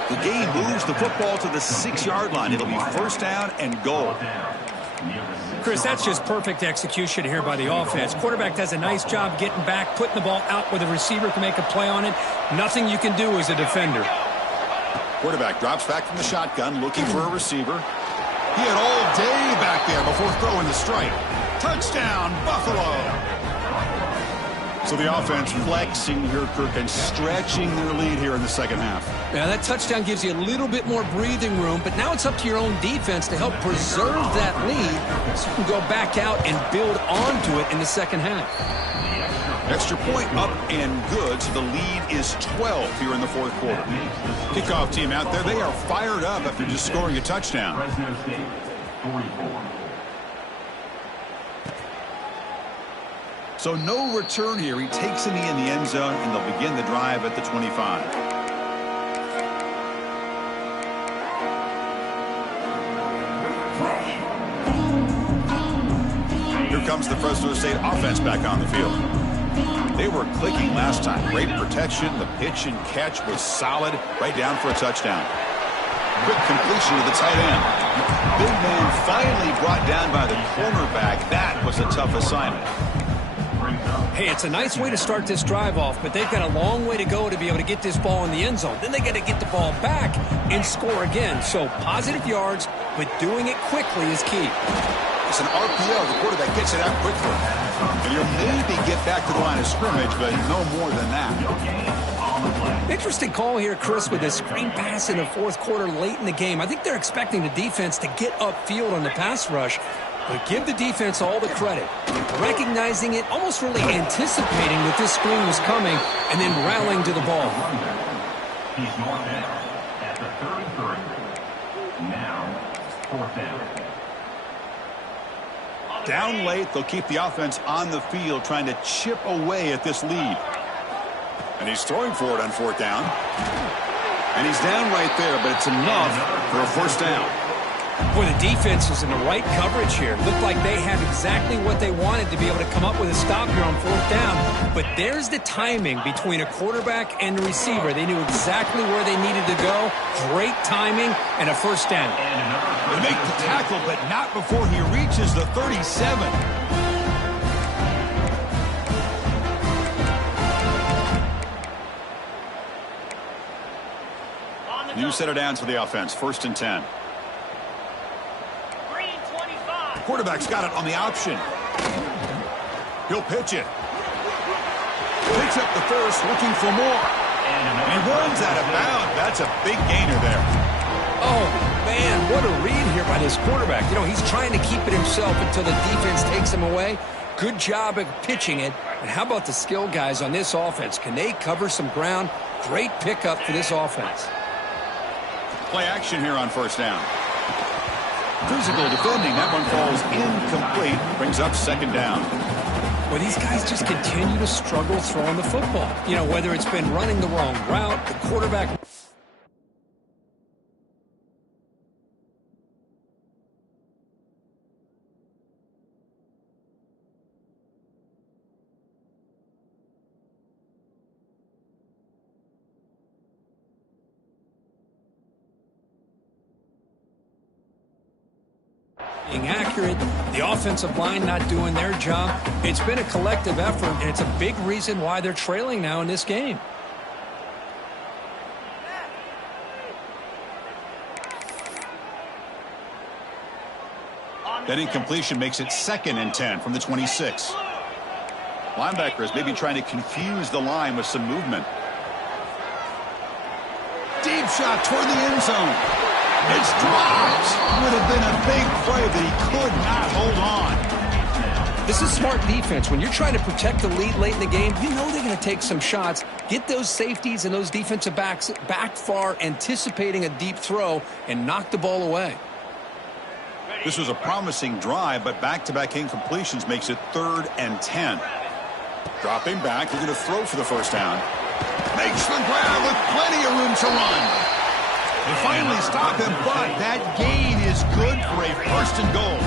The game moves the football to the 6-yard line. It'll be first down and goal. Chris, that's just perfect execution here by the offense. Quarterback does a nice job getting back, putting the ball out where the receiver can make a play on it. Nothing you can do as a defender. Quarterback drops back from the shotgun, looking for a receiver. He had all day back there before throwing the strike. Touchdown, Buffalo. So the offense flexing here, Kirk, and stretching their lead here in the second half. Yeah, that touchdown gives you a little bit more breathing room, but now it's up to your own defense to help preserve that lead so you can go back out and build onto it in the second half. Extra point up and good, so the lead is 12 here in the fourth quarter. Kickoff team out there, they are fired up after just scoring a touchdown. Fresno State, 44. So no return here. He takes a knee in the end zone, and they'll begin the drive at the 25. Here comes the Fresno State offense back on the field. They were clicking last time. Great protection. The pitch and catch was solid. Right down for a touchdown. Quick completion to the tight end. Big man finally brought down by the cornerback. That was a tough assignment. Hey, it's a nice way to start this drive off, but they've got a long way to go to be able to get this ball in the end zone. Then they got to get the ball back and score again. So positive yards, but doing it quickly is key. It's an RPO. The quarterback gets it out quickly. And you'll maybe get back to the line of scrimmage, but no more than that. Interesting call here, Chris, with this screen pass in the fourth quarter late in the game. I think they're expecting the defense to get upfield on the pass rush, but give the defense all the credit. Recognizing it, almost really anticipating that this screen was coming, and then rallying to the ball. He's marked down at the 33. Now, fourth down. Down late, they'll keep the offense on the field trying to chip away at this lead. And he's throwing for it on fourth down. And he's down right there, but it's enough for a first down. Boy, the defense is in the right coverage here. Looked like they had exactly what they wanted to be able to come up with a stop here on fourth down. But there's the timing between a quarterback and the receiver. They knew exactly where they needed to go. Great timing and a first down. They make the tackle, but not before he reaches the 37. New set of downs for the offense. First and 10. Quarterback's got it on the option. He'll pitch it. Picks up the first, looking for more. And he runs out of bounds. That's a big gainer there. Oh, man, what a read here by this quarterback. You know, he's trying to keep it himself until the defense takes him away. Good job at pitching it. And how about the skill guys on this offense? Can they cover some ground? Great pickup for this offense. Play action here on first down. Physical defending. That one falls incomplete. Brings up second down. Well, these guys just continue to struggle throwing the football. You know, whether it's been running the wrong route, the quarterback... being accurate, the offensive line not doing their job. It's been a collective effort, and it's a big reason why they're trailing now in this game. That incompletion makes it second and 10 from the 26. Linebacker is maybe trying to confuse the line with some movement. Deep shot toward the end zone. It's dropped. Would have been a big play, but he could not hold on. This is smart defense. When you're trying to protect the lead late in the game, you know they're going to take some shots. Get those safeties and those defensive backs back far, anticipating a deep throw, and knock the ball away. This was a promising drive, but back-to-back incompletions makes it third and 10. Dropping back, they're going to throw for the first down. Makes the grab with plenty of room to run. They finally stop him, but that gain is good for a first and goal.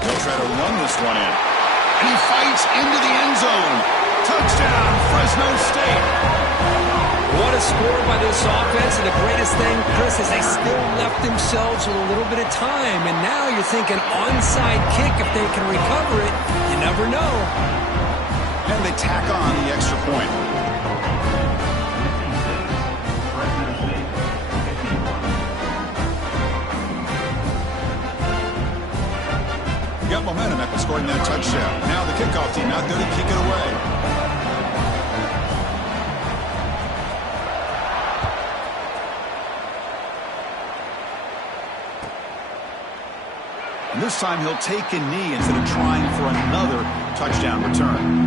They'll try to run this one in. And he fights into the end zone. Touchdown, Fresno State. What a score by this offense, and the greatest thing, Chris, is they still left themselves with a little bit of time, and now you're thinking onside kick if they can recover it. You never know. And they tack on the extra point. Got momentum after scoring that touchdown. Now the kickoff team out there to kick it away. And this time he'll take a knee instead of trying for another touchdown return.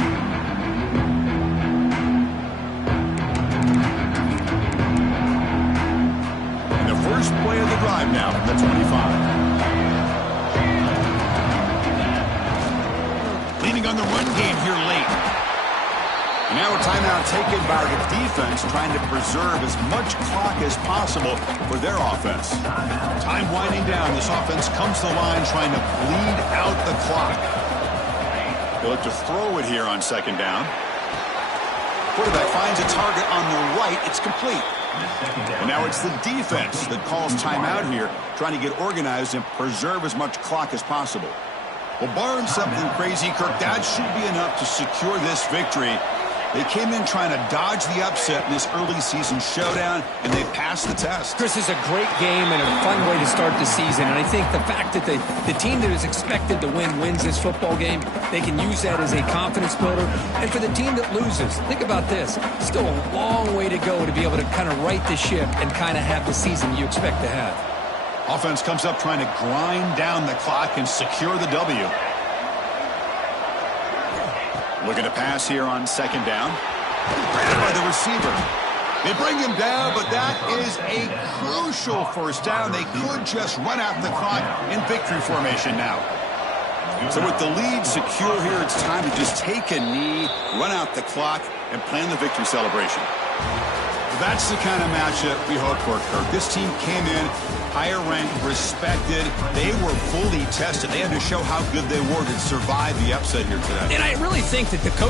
And the first play of the drive now from the 25. Leaning on the run game here late. And now a timeout taken by the defense, trying to preserve as much clock as possible for their offense. Time winding down. This offense comes to the line trying to bleed out the clock. They'll look to throw it here on second down. Quarterback finds a target on the right. It's complete. And now it's the defense that calls timeout here, trying to get organized and preserve as much clock as possible. Well, barring something crazy, Kirk, that should be enough to secure this victory. They came in trying to dodge the upset in this early season showdown, and they passed the test. Chris, is a great game and a fun way to start the season. And I think the fact that the team that is expected to win wins this football game, they can use that as a confidence builder. And for the team that loses, think about this. Still a long way to go to be able to kind of right the ship and kind of have the season you expect to have. Offense comes up trying to grind down the clock and secure the W. Looking to pass here on second down. Grabbed by the receiver. They bring him down, but that is a crucial first down. They could just run out the clock in victory formation now. So with the lead secure here, it's time to just take a knee, run out the clock, and plan the victory celebration. That's the kind of matchup we hope for, Kirk. This team came in higher ranked, respected. They were fully tested. They had to show how good they were to survive the upset here today. And I really think that the coach